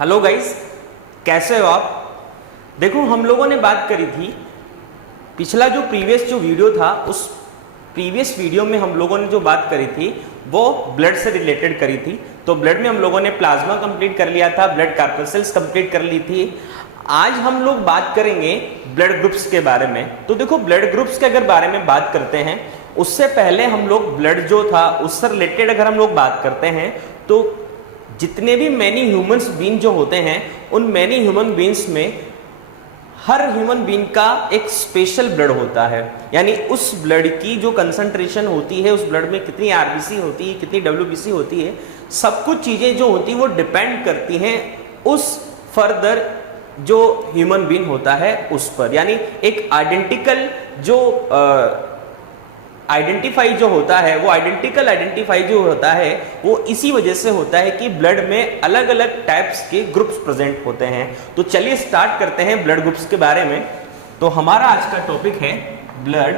Hello guys, कैसे हो आप। देखो, हम लोगों ने बात करी थी पिछला जो प्रीवियस जो वीडियो था, उस प्रीवियस वीडियो में हम लोगों ने जो बात करी थी वो ब्लड से रिलेटेड करी थी। तो ब्लड में हम लोगों ने प्लाज्मा कंप्लीट कर लिया था, ब्लड कार्पसेल्स कंप्लीट कर ली थी। आज हम लोग बात करेंगे ब्लड ग्रुप्स के बारे में। तो देखो, ब्लड ग्रुप्स के अगर बारे में बात करते हैं, उससे पहले हम लोग ब्लड जो था उससे रिलेटेड अगर हम लोग बात करते हैं तो जितने भी मैनी ह्यूमंस बीइंग जो होते हैं, उन मैनी ह्यूमन बीइंग्स में हर ह्यूमन बीइंग का एक स्पेशल ब्लड होता है। यानी उस ब्लड की जो कंसंट्रेशन होती है, उस ब्लड में कितनी आरबीसी होती है, कितनी डब्ल्यूबीसी होती है, सब कुछ चीजें जो होती है वो डिपेंड करती हैं उस फर्दर जो ह्यूमन बीइंग होता है उस पर। यानी एक आइडेंटिकल जो आइडेंटिफाई जो होता है, वो आइडेंटिकल आइडेंटिफाई जो होता है वो इसी वजह से होता है कि ब्लड में अलग अलग टाइप्स के ग्रुप्स प्रेजेंट होते हैं। तो चलिए स्टार्ट करते हैं ब्लड ग्रुप्स के बारे में। तो हमारा आज का टॉपिक है ब्लड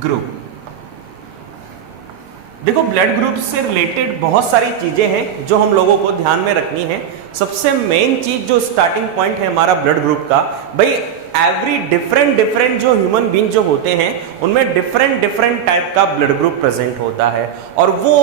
ग्रुप। देखो, ब्लड ग्रुप से रिलेटेड बहुत सारी चीजें हैं जो हम लोगों को ध्यान में रखनी है। सबसे मेन चीज जो स्टार्टिंग पॉइंट है हमारा ब्लड ग्रुप का, भाई एवरी डिफरेंट जो ह्यूमन बीइंग जो होते हैं उनमें डिफरेंट टाइप का ब्लड ग्रुप प्रेजेंट होता है। और वो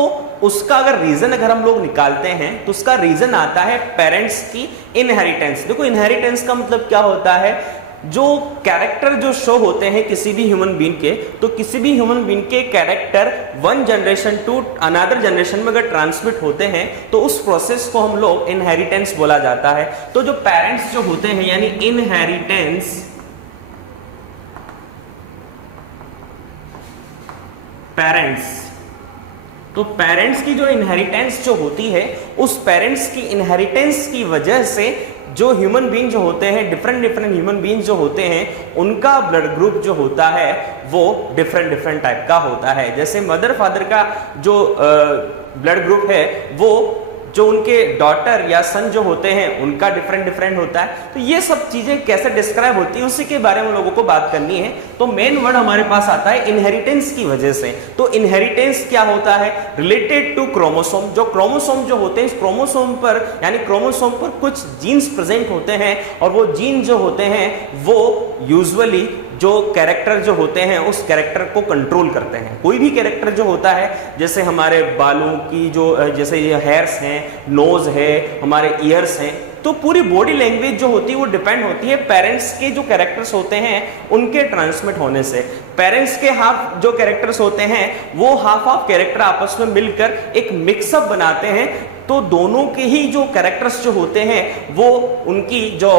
उसका अगर रीजन अगर हम लोग निकालते हैं तो उसका रीजन आता है पेरेंट्स की इनहेरिटेंस। देखो, इनहेरिटेंस का मतलब क्या होता है, जो कैरेक्टर जो शो होते हैं किसी भी ह्यूमन बीइंग के, तो किसी भी ह्यूमन बीइंग के character one generation to another generation में अगर ट्रांसमिट होते हैं तो उस प्रोसेस को हम लोग इनहेरिटेंस बोला जाता है। तो जो पेरेंट्स जो होते हैं यानी इनहेरिटेंस, पेरेंट्स, तो पेरेंट्स की जो इनहेरिटेंस जो होती है, उस पेरेंट्स की इनहेरिटेंस की वजह से जो ह्यूमन बीइंग जो होते हैं, डिफरेंट ह्यूमन बीइंग जो होते हैं, उनका ब्लड ग्रुप जो होता है वो डिफरेंट टाइप का होता है। जैसे मदर फादर का जो ब्लड ग्रुप है, वो जो उनके डॉटर या सन जो होते हैं उनका डिफरेंट होता है। तो ये सब चीजें कैसे डिस्क्राइब होती है उसी के बारे में लोगों को बात करनी है। तो मेन वर्ड हमारे पास आता है इनहेरिटेंस की वजह से। तो इनहेरिटेंस क्या होता है, रिलेटेड टू क्रोमोसोम। जो क्रोमोसोम जो होते हैं, इस क्रोमोसोम पर यानी क्रोमोसोम पर कुछ जीन्स प्रेजेंट होते हैं, और वो जीन जो होते हैं वो यूजुअली जो कैरेक्टर जो होते हैं उस कैरेक्टर को कंट्रोल करते हैं। कोई भी कैरेक्टर जो होता है, जैसे हमारे बालों की जो जैसे ये हेयर्स हैं, नोज है, हमारे ईयर्स हैं, तो पूरी बॉडी लैंग्वेज जो होती है वो डिपेंड होती है पेरेंट्स के जो कैरेक्टर्स होते हैं उनके ट्रांसमिट होने से। पेरेंट्स के हाफ जो कैरेक्टर्स होते हैं वो हाफ कैरेक्टर आपस में मिलकर एक मिक्सअप बनाते हैं। तो दोनों के ही जो कैरेक्टर्स जो होते हैं वो उनकी जो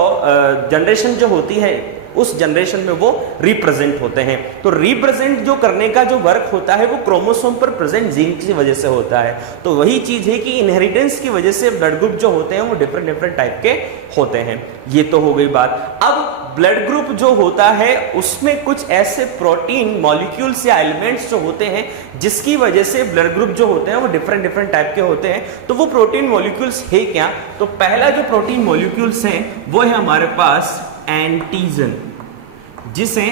जनरेशन जो होती है उस जनरेशन में वो रिप्रेजेंट होते हैं। तो रिप्रेजेंट जो करने का जो वर्क होता है वो क्रोमोसोम पर प्रेजेंट जीन की वजह से होता है। तो वही चीज है कि इनहेरिटेंस की वजह से ब्लड ग्रुप जो होते हैं वो डिफरेंट टाइप के होते हैं। ये तो हो गई बात। अब ब्लड ग्रुप जो होता है उसमें कुछ ऐसे प्रोटीन मॉलिक्यूल्स या एलिमेंट्स जो होते हैं जिसकी वजह से ब्लड ग्रुप जो होते हैं वो डिफरेंट टाइप के होते हैं। तो वो प्रोटीन मॉलिक्यूल्स है क्या, तो पहला जो प्रोटीन मॉलिक्यूल्स है वो है हमारे पास एंटीजन, जिसे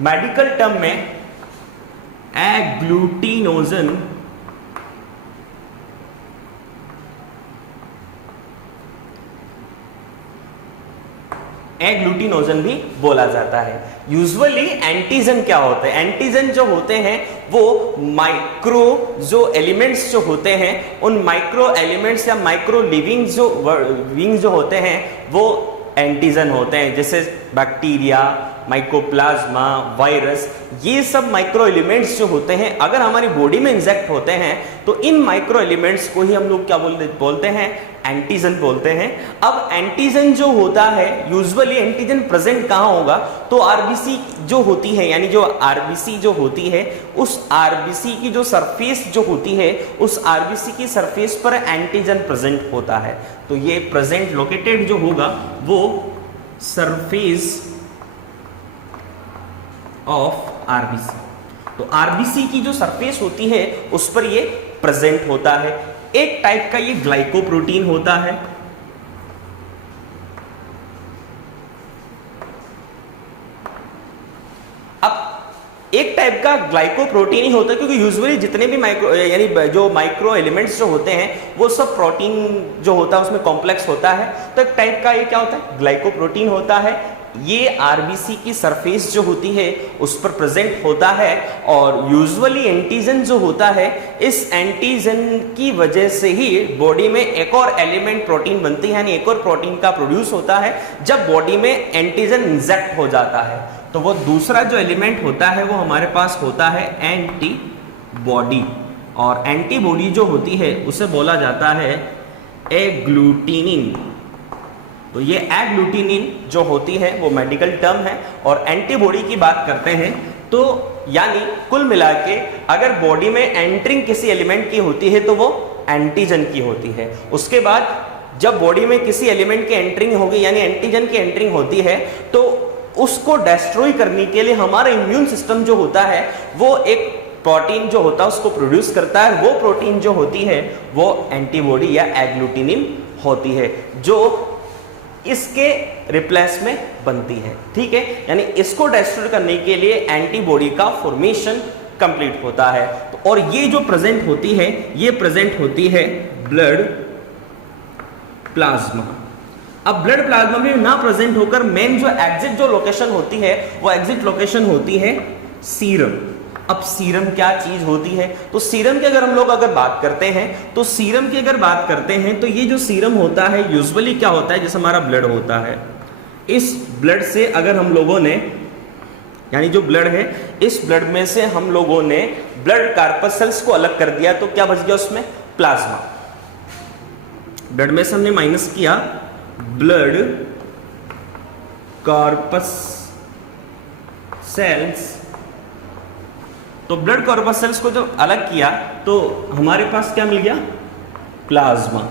मेडिकल टर्म में एग्लूटिनोजन भी बोला जाता है। यूजुअली एंटीजन क्या होते हैं, एंटीजन जो होते हैं वो माइक्रो जो एलिमेंट्स जो होते हैं, उन माइक्रो एलिमेंट्स या माइक्रो लिविंग जो होते हैं वो एंटीजन होते हैं। जैसे बैक्टीरिया, माइकोप्लाज्मा, वायरस, ये सब माइक्रो एलिमेंट्स जो होते हैं अगर हमारी बॉडी में इंजेक्ट होते हैं तो इन माइक्रो एलिमेंट्स को ही हम लोग क्या बोलते हैं, एंटीजन बोलते हैं। अब एंटीजन जो होता है, यूजुअली एंटीजन प्रेजेंट कहां होगा, तो आरबीसी जो होती है, यानी जो आरबीसी जो होती है उस आरबीसी की जो सरफेस जो होती है उस आरबीसी की सरफेस पर एंटीजन प्रेजेंट होता है। तो ये प्रेजेंट लोकेटेड जो होगा वो सरफेस ऑफ आरबीसी। तो आरबीसी की जो सरफेस होती है उस पर ये प्रेजेंट होता है। एक टाइप का ये ग्लाइकोप्रोटीन होता है। अब एक टाइप टाइप का ग्लाइकोप्रोटीन ही होता है, क्योंकि यूजुअली जितने भी माइक्रो यानी जो माइक्रो एलिमेंट्स जो होते हैं वो सब प्रोटीन जो होता है उसमें कॉम्प्लेक्स होता है। तो एक टाइप का ये क्या होता है, ग्लाइकोप्रोटीन होता है। ये आरबीसी की सरफेस जो होती है उस पर प्रेजेंट होता है, और यूजुअली एंटीजन जो होता है, इस एंटीजन की वजह से ही बॉडी में एक और एलिमेंट प्रोटीन बनती है, यानी एक और प्रोटीन का प्रोड्यूस होता है जब बॉडी में एंटीजन इंजेक्ट हो जाता है। तो वो दूसरा जो एलिमेंट होता है वो हमारे पास होता है एंटीबॉडी, और एंटीबॉडी जो होती है उसे बोला जाता है एग्लूटिनिन। तो ये एग्लूटिनिन जो होती है वो मेडिकल टर्म है, और एंटीबॉडी की बात करते हैं तो यानी कुल मिला के अगर बॉडी में एंट्रिंग किसी एलिमेंट की होती है तो वो एंटीजन की होती है। उसके बाद जब बॉडी में किसी एलिमेंट की एंट्रिंग होगी यानी एंटीजन की एंट्रिंग होती है तो उसको डिस्ट्रॉय करने के लिए हमारा इम्यून सिस्टम जो होता है वो एक प्रोटीन जो होता है उसको प्रोड्यूस करता है। वो प्रोटीन जो होती है वो एंटीबॉडी या एग्लूटिनिन होती है, जो इसके रिप्लेस में बनती है। ठीक है, यानी इसको डिस्ट्रॉय करने के लिए एंटीबॉडी का फॉर्मेशन कंप्लीट होता है। तो और ये जो प्रेजेंट होती है ये प्रेजेंट होती है ब्लड प्लाज्मा। अब ब्लड प्लाज्मा में ना प्रेजेंट होकर मेन जो एग्जिट जो लोकेशन होती है वो एग्जिट लोकेशन होती है सीरम। अब सीरम क्या चीज होती है, तो सीरम की अगर हम लोग बात करते हैं तो सीरम की अगर बात करते हैं तो ये जो सीरम होता है यूजुअली क्या होता है, जैसे हमारा ब्लड होता है, इस ब्लड से अगर हम लोगों ने यानी जो ब्लड है इस ब्लड में से हम लोगों ने ब्लड कार्पसेल्स को अलग कर दिया तो क्या बच गया उसमें, प्लाज्मा। ब्लड में से हमने माइनस किया ब्लड कार्पस सेल्स, तो ब्लड कॉर्पसेल्स को जब अलग किया तो हमारे पास क्या मिल गया, प्लाज्मा।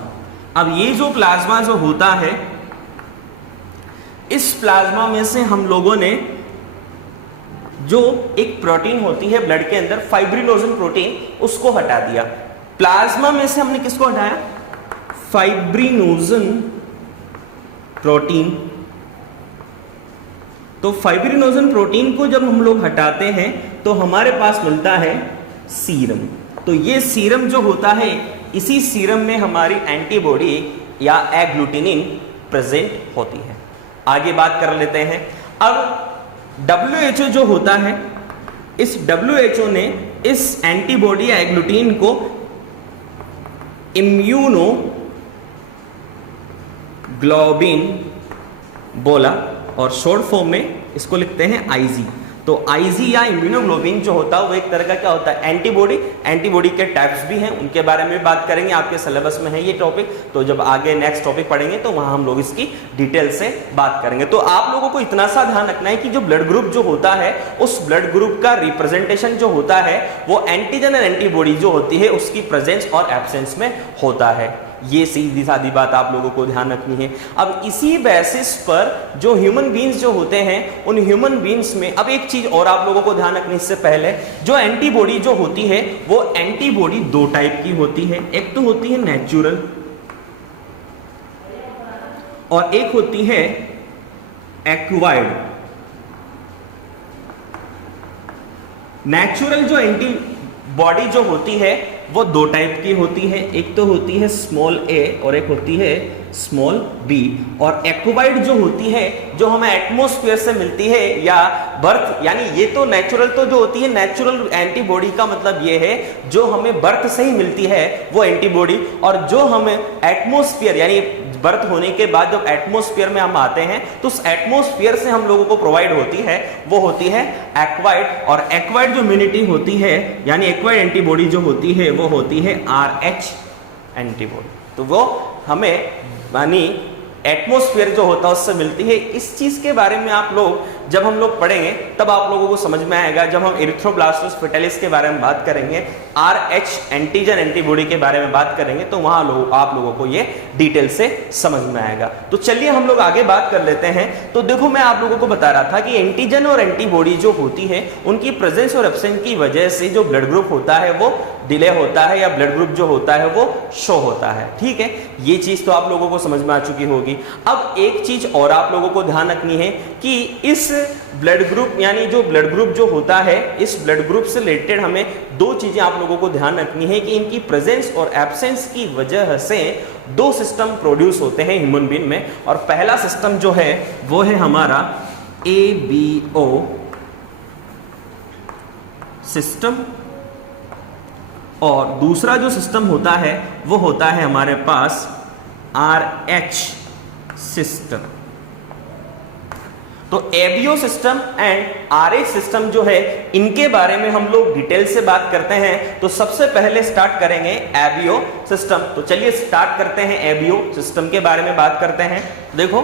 अब ये जो प्लाज्मा जो होता है इस प्लाज्मा में से हम लोगों ने जो एक प्रोटीन होती है ब्लड के अंदर फाइब्रिनोजन प्रोटीन उसको हटा दिया। प्लाज्मा में से हमने किसको हटाया, फाइब्रिनोजन प्रोटीन। तो फाइब्रिनोजन प्रोटीन को जब हम लोग हटाते हैं तो हमारे पास मिलता है सीरम। तो ये सीरम जो होता है इसी सीरम में हमारी एंटीबॉडी या एग्लूटिनिन प्रेजेंट होती है। आगे बात कर लेते हैं। अब WHO जो होता है इस WHO ने इस एंटीबॉडी या एग्लूटिनिन को इम्यूनो ग्लोबिन बोला, और शॉर्ट फॉर्म में इसको लिखते हैं IG। तो IG या इम्यूनोग्लोबिन जो होता है वो एक तरह का क्या होता है, एंटीबॉडी। एंटीबॉडी के टाइप्स भी हैं, उनके बारे में बात करेंगे, आपके सिलेबस में है ये टॉपिक। तो जब आगे नेक्स्ट टॉपिक पढ़ेंगे तो वहां हम लोग इसकी डिटेल से बात करेंगे। तो आप लोगों को इतना सा ध्यान रखना है कि जो ब्लड ग्रुप जो होता है उस ब्लड ग्रुप का रिप्रेजेंटेशन जो होता है वो एंटीजन और एंटीबॉडी जो होती है उसकी प्रेजेंस और एब्सेंस में होता है। ये सीधी सादी बात आप लोगों को ध्यान रखनी है। अब इसी बेसिस पर जो ह्यूमन बीइंग्स जो होते हैं उन ह्यूमन बीइंग्स में अब एक चीज और आप लोगों को ध्यान रखनी इससे पहले, जो एंटीबॉडी जो होती है वो एंटीबॉडी दो टाइप की होती है। एक तो होती है नेचुरल और एक होती है एक्वायर्ड। नेचुरल जो एंटीबॉडी जो होती है वो दो टाइप की होती है, एक तो होती है स्मॉल a और एक होती है स्मॉल b। और एक्वायर्ड जो होती है जो हमें एटमॉस्फेयर से मिलती है या बर्थ, यानी ये तो नेचुरल तो जो होती है नेचुरल एंटीबॉडी का मतलब ये है जो हमें बर्थ से ही मिलती है वो एंटीबॉडी, और जो हमें एटमॉस्फेयर यानी बर्थ होने के बाद जब एटमॉस्फेयर में हम आते हैं तो उस एटमॉस्फेयर से हम लोगों को प्रोवाइड होती है वो होती है एक्वायर्ड। और एक्वायर्ड जो इम्यूनिटी होती है यानी एक्वायर्ड एंटीबॉडी जो होती है वो होती है RH एंटीबॉडी। तो वो हमें यानी एटमॉस्फेयर जो होता है उससे मिलती है। इस चीज के बारे में आप लोग जब हम लोग पढ़ेंगे तब आप लोगों को समझ में आएगा। जब हम एरिथ्रोब्लास्टोस फेटालिस के बारे में बात करेंगे RH एंटीजन एंटीबॉडी के बारे में बात करेंगे तो वहां आप लोगों को ये डिटेल से समझ में आएगा। तो चलिए हम लोग आगे बात कर लेते हैं। तो देखो मैं आप लोगों को बता रहा था कि एंटीजन और एंटीबॉडी जो होती है उनकी प्रेजेंस और एब्सेंस की वजह से जो ब्लड ग्रुप होता है वो डिले होता है या ब्लड ग्रुप जो होता है वो शो होता है। ठीक है, ये चीज तो आप लोगों को समझ में आ चुकी होगी। अब एक चीज और आप लोगों को ध्यान रखनी है कि इस ब्लड ग्रुप यानी जो ब्लड ग्रुप जो होता है, इस ब्लड ग्रुप से रिलेटेड हमें दो चीजें आप लोगों को ध्यान रखनी है कि इनकी प्रेजेंस और एब्सेंस की वजह से दो सिस्टम प्रोड्यूस होते हैं ह्यूमन बीइंग में। और पहला सिस्टम जो है वो है हमारा ABO सिस्टम, और दूसरा जो सिस्टम होता है वो होता है हमारे पास RH सिस्टम। तो ABO system and RH system जो है इनके बारे में हम लोग डिटेल से बात करते हैं। तो सबसे पहले स्टार्ट करेंगे ABO सिस्टम। तो चलिए स्टार्ट करते हैं ABO सिस्टम के बारे में बात करते हैं। देखो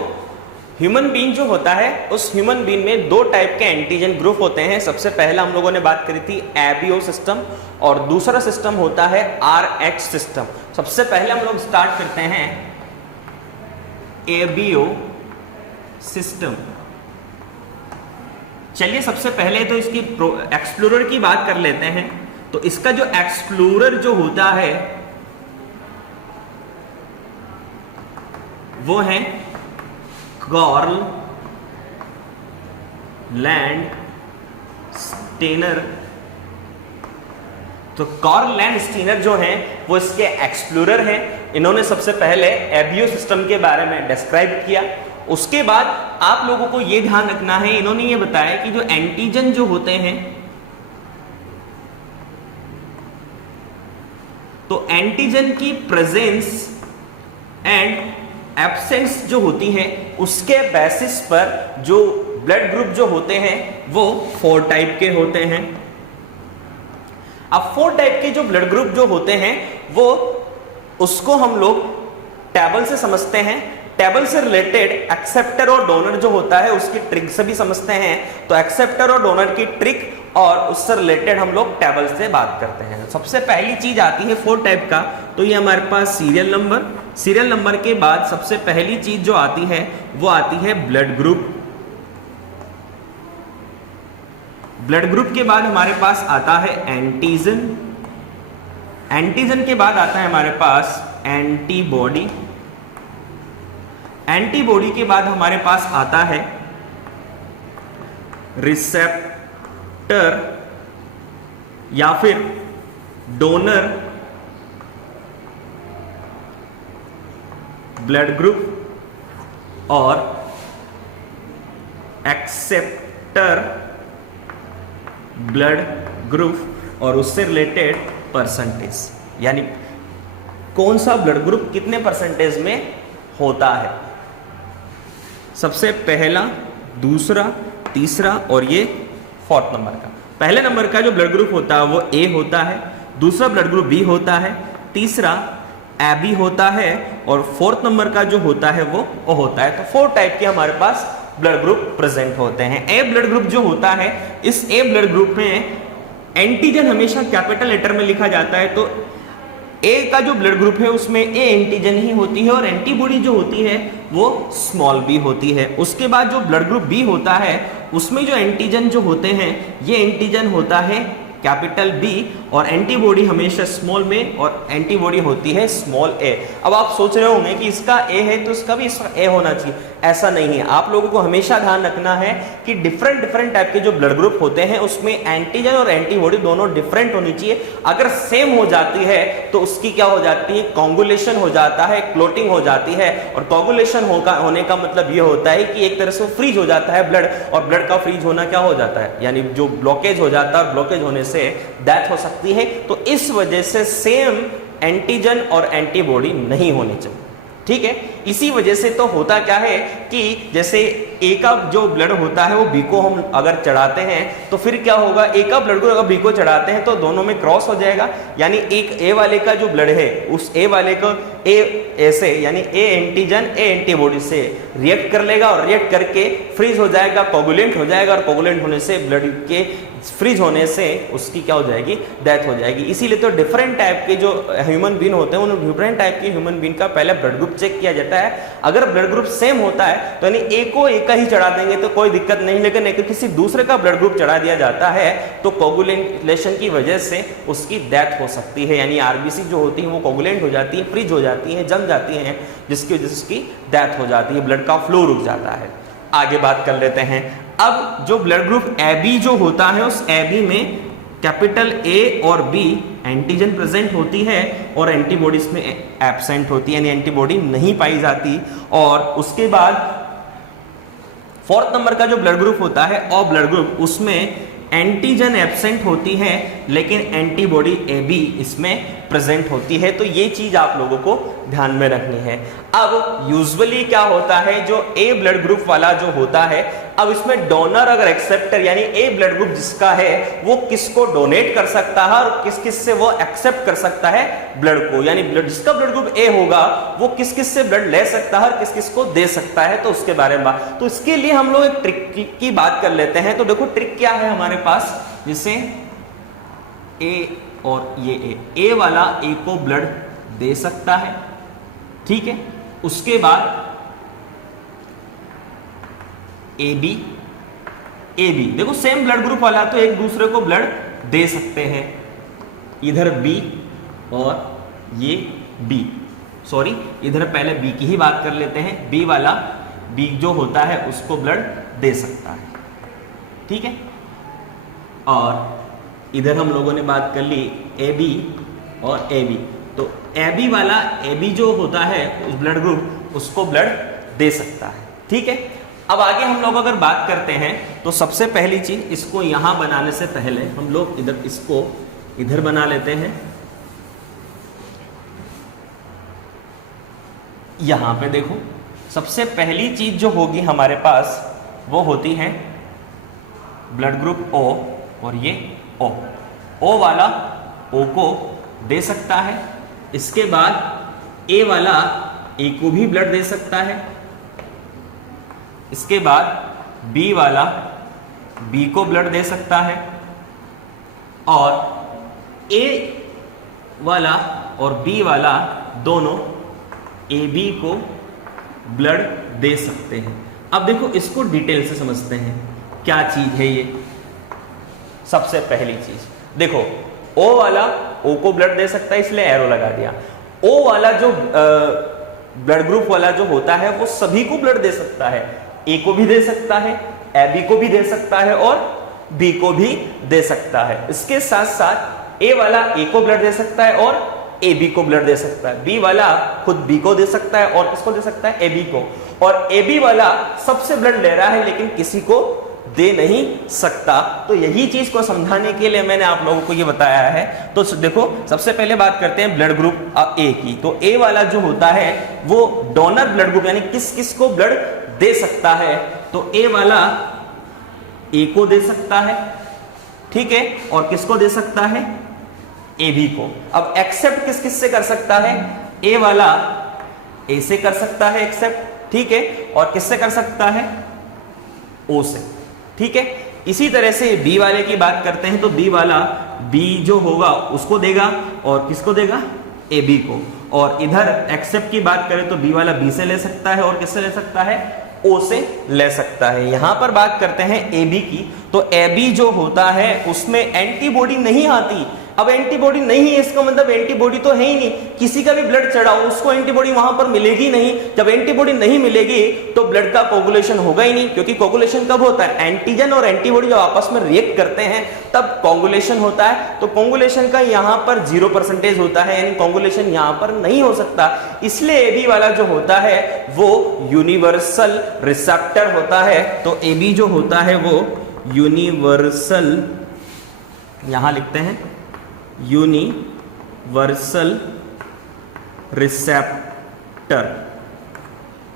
ह्यूमन बीइंग जो होता है उस ह्यूमन बीइंग में दो टाइप के एंटीजन ग्रुप होते हैं। सबसे पहला हम लोगों ने बात करी थी ABO सिस्टम और दूसरा सिस्टम होता है RH सिस्टम। सबसे पहले हम लोग स्टार्ट करते हैं ABO सिस्टम। चलिए सबसे पहले तो इसकी एक्सप्लोरर की बात कर लेते हैं। तो इसका जो एक्सप्लोरर जो होता है वो है कार्ल लैंड स्टेनर। तो कार्ल लैंड स्टीनर जो हैं वो इसके एक्सप्लोरर हैं। इन्होंने सबसे पहले ABO सिस्टम के बारे में डिस्क्राइब किया। उसके बाद आप लोगों को यह ध्यान रखना है, इन्होंने ये बताया कि जो एंटीजन जो होते हैं तो एंटीजन की प्रेजेंस एंड एब्सेंस जो होती है उसके बेसिस पर जो ब्लड ग्रुप जो होते हैं वो 4 टाइप के होते हैं। अब 4 टाइप के जो ब्लड ग्रुप जो होते हैं वो उसको हम लोग टेबल से समझते हैं। टेबल से रिलेटेड एक्सेप्टर और डोनर जो होता है उसकी ट्रिक से भी समझते हैं। तो एक्सेप्टर और डोनर की ट्रिक और उससे रिलेटेड हम लोग टेबल से बात करते हैं। सबसे पहली चीज आती है 4 टाइप का, तो ये हमारे पास सीरियल नंबर। सीरियल नंबर के बाद सबसे पहली चीज जो आती है वो आती है ब्लड ग्रुप। ब्लड ग्रुप के बाद हमारे पास आता है एंटीजन। एंटीजन के बाद आता है हमारे पास एंटीबॉडी। एंटीबॉडी के बाद हमारे पास आता है रिसेप्टर या फिर डोनर ब्लड ग्रुप और एक्सेप्टर ब्लड ग्रुप और उससे रिलेटेड परसेंटेज, यानी कौन सा ब्लड ग्रुप कितने परसेंटेज में होता है। सबसे पहला, दूसरा, तीसरा और ये 4th नंबर का। पहले नंबर का जो ब्लड ग्रुप होता है वो A होता है, दूसरा ब्लड ग्रुप B होता है, तीसरा AB होता है और 4th नंबर का जो होता है वो O होता है। तो 4 टाइप के हमारे पास ब्लड ग्रुप प्रेजेंट होते हैं। A ब्लड ग्रुप जो होता है, इस A ब्लड ग्रुप में एंटीजन हमेशा कैपिटल लेटर में लिखा जाता है। तो A का जो ब्लड ग्रुप है उसमें A एंटीजन ही होती है और एंटीबॉडी जो होती है वो स्मॉल b होती है। उसके बाद जो ब्लड ग्रुप B होता है उसमें जो एंटीजन जो होते हैं ये एंटीजन होता है कैपिटल B और एंटीबॉडी हमेशा स्मॉल में और एंटीबॉडी होती है स्मॉल a। अब आप सोच रहे होंगे कि इसका A है तो इसका भी A होना चाहिए, ऐसा नहीं है। आप लोगों को हमेशा ध्यान रखना है कि डिफरेंट टाइप के जो ब्लड ग्रुप होते हैं उसमें एंटीजन और एंटीबॉडी दोनों डिफरेंट होनी चाहिए। अगर सेम हो जाती है तो उसकी क्या हो जाती है, कॉन्गुलेशन हो जाता है, क्लोटिंग हो जाती है। और कॉन्गुलेशन होने का मतलब ये होता है कि एक तरह से फ्रीज हो जाता है ब्लड, और ब्लड का फ्रीज होना क्या हो जाता है, यानी जो ब्लॉकेज हो जाता है, ब्लॉकेज होने से डेथ हो सकती है। तो इस वजह से सेम एंटीजन और एंटीबॉडी नहीं होनी चाहिए। ठीक है, इसी वजह से तो होता क्या है कि जैसे ए का जो ब्लड होता है वो बी को हम अगर चढ़ाते हैं तो फिर क्या होगा, ए का ब्लड को अगर बी को चढ़ाते हैं तो दोनों में क्रॉस हो जाएगा, यानी एक ए वाले का जो ब्लड है उस ए वाले को ए से यानी ए एंटीजन ए एंटीबॉडी से रिएक्ट कर लेगा और रिएक्ट करके फ्रीज हो जाएगा, कोगुलेंट हो जाएगा, और कोगुलेंट होने से ब्लड के फ्रीज होने से उसकी क्या हो जाएगी, डेथ हो जाएगी। इसीलिए तो डिफरेंट टाइप के जो ह्यूमन बीन होते हैं उन डिफरेंट टाइप के ह्यूमन बीन का पहले ब्लड ग्रुप चेक किया जाता है। अगर ब्लड ग्रुप सेम होता है तो यानी ए को ए का ही चढ़ा देंगे तो कोई दिक्कत नहीं, लेकिन अगर किसी दूसरे का ब्लड ग्रुप चढ़ा दिया जाता है तो कोगुलेशन की वजह से उसकी डेथ हो सकती है, यानी आरबीसी जो होती है वो कोगुलेंट हो जाती है, फ्रीज हो जाती है, जम जाती हैं, जिसकी वजह से उसकी डेथ हो जाती है, ब्लड का फ्लो रुक जाता है। आगे बात कर लेते हैं। अब जो ब्लड ग्रुप AB जो होता है उस AB में कैपिटल A और B एंटीजन प्रेजेंट होती है और एंटीबॉडी इसमें एब्सेंट होती है, यानी एंटीबॉडी नहीं पाई जाती। और उसके बाद 4th नंबर का जो ब्लड ग्रुप होता है O ब्लड ग्रुप, उसमें एंटीजन एब्सेंट होती है लेकिन एंटीबॉडी AB इसमें प्रेजेंट होती है। तो ये चीज आप लोगों को ध्यान में रखनी है। अब यूजुअली क्या होता है, जो A ब्लड ग्रुप वाला जो होता है, अब इसमें डोनर अगर एक्सेप्टर यानी A ब्लड ग्रुप जिसका है वो किसको डोनेट कर सकता है और किस किस से वो एक्सेप्ट कर सकता है ब्लड को, यानी ब्लड जिसका ब्लड ग्रुप A होगा वो किस किस से ब्लड ले सकता है और किस किस को दे सकता है, तो उसके बारे में बात। तो इसके लिए हम लोग एक ट्रिक की बात कर लेते हैं। तो देखो ट्रिक क्या है हमारे पास, जिसे A और ये A वाला A को ब्लड दे सकता है, ठीक है। उसके बाद AB देखो सेम ब्लड ग्रुप वाला तो एक दूसरे को ब्लड दे सकते हैं, इधर B और ये B, सॉरी इधर पहले B की ही बात कर लेते हैं। B वाला B जो होता है उसको ब्लड दे सकता है, ठीक है। और इधर हम लोगों ने बात कर ली AB और AB, तो AB वाला AB जो होता है उस ब्लड ग्रुप उसको ब्लड दे सकता है, ठीक है। अब आगे हम लोग अगर बात करते हैं तो सबसे पहली चीज, इसको यहां बनाने से पहले हम लोग इधर इसको इधर बना लेते हैं। यहां पे देखो सबसे पहली चीज जो होगी हमारे पास वो होती है ब्लड ग्रुप O और ये O वाला O को दे सकता है। इसके बाद A वाला A को भी ब्लड दे सकता है। इसके बाद B वाला B को ब्लड दे सकता है और A वाला और B वाला दोनों AB को ब्लड दे सकते हैं। अब देखो इसको डिटेल से समझते हैं क्या चीज है ये। सबसे पहली चीज देखो, O वाला O को ब्लड दे सकता है इसलिए एरो लगा दिया। O वाला जो ब्लड ग्रुप वाला जो होता है वो सभी को ब्लड दे सकता है, A को भी दे सकता है, AB को भी दे सकता है और B को भी दे सकता है। इसके साथ साथ A वाला A को ब्लड दे सकता है और AB को ब्लड दे सकता है। B वाला खुद B को दे सकता है और किसको दे सकता है, AB को। और AB वाला सबसे ब्लड ले रहा है लेकिन किसी को दे नहीं सकता। तो यही चीज को समझाने के लिए मैंने आप लोगों को ये बताया है। तो देखो सबसे पहले बात करते हैं ब्लड ग्रुप A की। तो A वाला जो होता है वो डोनर ब्लड ग्रुप यानी किस किस को ब्लड दे सकता है, तो A वाला A को दे सकता है, ठीक है, और किसको दे सकता है, AB को। अब एक्सेप्ट किस किस से कर सकता है, A वाला A से कर सकता है एक्सेप्ट, ठीक है, और किससे कर सकता है, O से, ठीक है। इसी तरह से B वाले की बात करते हैं तो B वाला B जो होगा उसको देगा और किसको देगा, AB को। और इधर एक्सेप्ट की बात करें तो B वाला B से ले सकता है और किससे ले सकता है, O से ले सकता है। यहां पर बात करते हैं AB की, तो AB जो होता है उसमें एंटीबॉडी नहीं आती। अब एंटीबॉडी नहीं है इसका मतलब एंटीबॉडी तो है ही नहीं, किसी का भी ब्लड चढ़ाओ उसको एंटीबॉडी वहां पर मिलेगी नहीं। जब एंटीबॉडी नहीं मिलेगी तो ब्लड का कोगुलेशन होगा ही नहीं, क्योंकि कोगुलेशन कब होता है, एंटीजन और एंटीबॉडी जब आपस में रिएक्ट करते हैं तब कोगुलेशन होता है। तो कोगुलेशन का यहां पर 0% होता है, यानी कोगुलेशन यहां पर नहीं हो सकता। इसलिए AB वाला जो होता है वो यूनिवर्सल रिसेप्टर होता है। तो AB जो होता है वो यूनिवर्सल, यहां लिखते हैं यूनिवर्सल रिसेप्टर,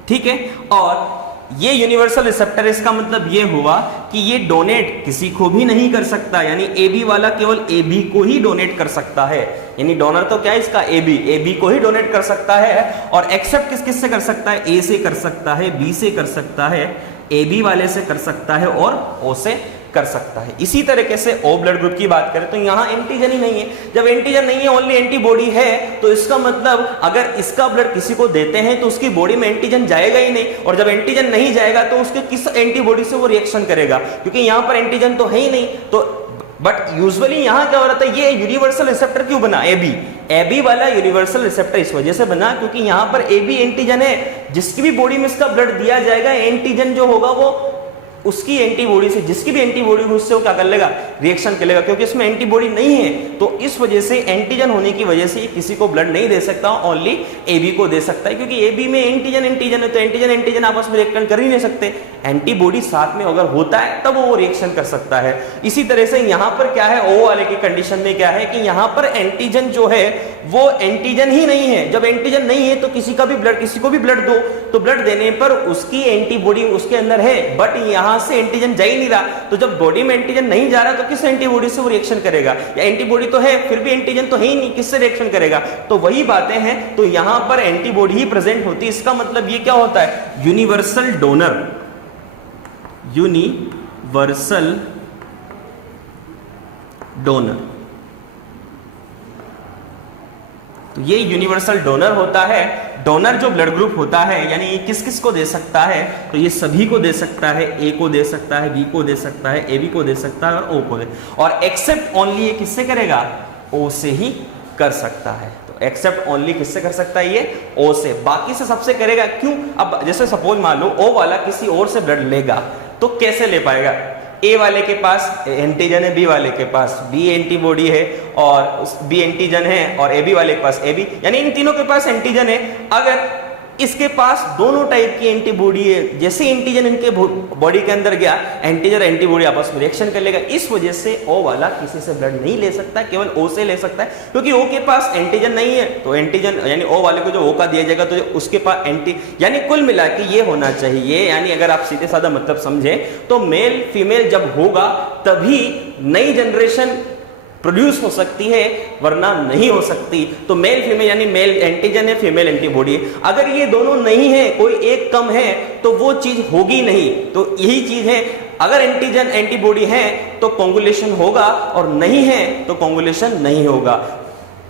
ठीक है। और ये यूनिवर्सल रिसेप्टर, इसका मतलब ये हुआ कि ये डोनेट किसी को भी नहीं कर सकता, यानी ए बी वाला केवल ए बी को ही डोनेट कर सकता है, यानी डोनर तो क्या है इसका ए बी को ही डोनेट कर सकता है। और एक्सेप्ट किस किस से कर सकता है, ए से कर सकता है, बी से कर सकता है, ए बी वाले से कर सकता है और ओ से कर सकता है। इसी तरीके से ओ ब्लड ग्रुप की बात करें तो यहां एंटीजन ही नहीं है। जब एंटीजन नहीं है, ओनली एंटीबॉडी है, तो इसका मतलब अगर इसका ब्लड किसी को देते हैं तो उसकी बॉडी में एंटीजन जाएगा ही नहीं, और जब एंटीजन नहीं जाएगा तो उसके किस एंटीबॉडी से वो रिएक्शन करेगा, क्योंकि यहां पर एंटीजन तो है ही नहीं। तो बट यूजुअली यहां क्या हो रहा था, ये यूनिवर्सल रिसेप्टर क्यों बना, ए बी वाला यूनिवर्सल रिसेप्टर इस वजह से बना क्योंकि यहां पर ए बी एंटीजन है, जिसकी भी बॉडी में इसका ब्लड दिया जाएगा, एंटीजन जो होगा वो उसकी एंटीबॉडी से, जिसकी भी एंटीबॉडी उससे वो क्या कर लेगा, रिएक्शन कर लेगा, क्योंकि इसमें एंटीबॉडी नहीं है। तो इस वजह से एंटीजन होने की वजह से किसी को ब्लड नहीं दे सकता, ओनली ए बी को दे सकता है, क्योंकि ए बी में एंटीजन है, तो एंटीजन आपस में रिएक्शन कर ही नहीं सकते। एंटीबॉडी साथ में अगर होता है तब वो रिएक्शन कर सकता है। इसी तरह से यहां पर क्या है, ओ वाले की कंडीशन में क्या है कि यहां पर एंटीजन जो है वो एंटीजन ही नहीं है। जब एंटीजन नहीं है तो किसी को भी ब्लड दो, तो ब्लड देने पर उसकी एंटीबॉडी उसके अंदर है, बट यहां से एंटीजन जा ही नहीं रहा। तो जब बॉडी में एंटीजन नहीं जा रहा तो किस एंटीबॉडी से वो रिएक्शन करेगा, या एंटीबॉडी तो है फिर भी एंटीजन तो है ही नहीं, किससे रिएक्शन करेगा। तो वही बातें हैं, तो यहां पर एंटीबॉडी ही प्रेजेंट होती है। इसका मतलब ये क्या होता है, यूनिवर्सल डोनर तो ये यूनिवर्सल डोनर होता है। डोनर जो ब्लड ग्रुप होता है, यानी ये किस किस को दे सकता है, तो ये सभी को दे सकता है, ए को दे सकता है, बी को दे सकता है, ए बी को दे सकता है और ओ को दे, और एक्सेप्ट ओनली ये किससे करेगा, ओ से ही कर सकता है। तो एक्सेप्ट ओनली किससे कर सकता है, ये ओ से, बाकी से सबसे करेगा। क्यों, अब जैसे सपोज मान लो ओ वाला किसी और से ब्लड लेगा तो कैसे ले पाएगा, ए वाले के पास एंटीजन है, बी वाले के पास बी एंटीबॉडी है और बी एंटीजन है, और ए बी वाले के पास ए बी, यानी इन तीनों के पास एंटीजन है। अगर इसके पास दोनों टाइप की एंटीबॉडी है, जैसे एंटीजन इनके बॉडी के अंदर गया, एंटीजन एंटीबॉडी आपस में रिएक्शन कर लेगा। इस वजह से ओ वाला किसी से ब्लड नहीं ले सकता, केवल ओ से ले सकता है, क्योंकि ओ के पास एंटीजन नहीं है। तो एंटीजन यानी ओ वाले को जो ओ का दिया जाएगा तो उसके पास यानी कुल मिला के ये होना चाहिए, यानी अगर आप सीधे साधा मतलब समझे तो मेल फीमेल जब होगा तभी नई जनरेशन प्रोड्यूस हो सकती है, वरना नहीं हो सकती। तो मेल फीमेल यानी मेल एंटीजन है, फीमेल एंटीबॉडी है। अगर ये दोनों नहीं है, कोई एक कम है, तो वो चीज होगी नहीं। तो यही चीज है, अगर एंटीजन एंटीबॉडी है तो कोंगुलेशन होगा, और नहीं है तो कोंगुलेशन नहीं होगा।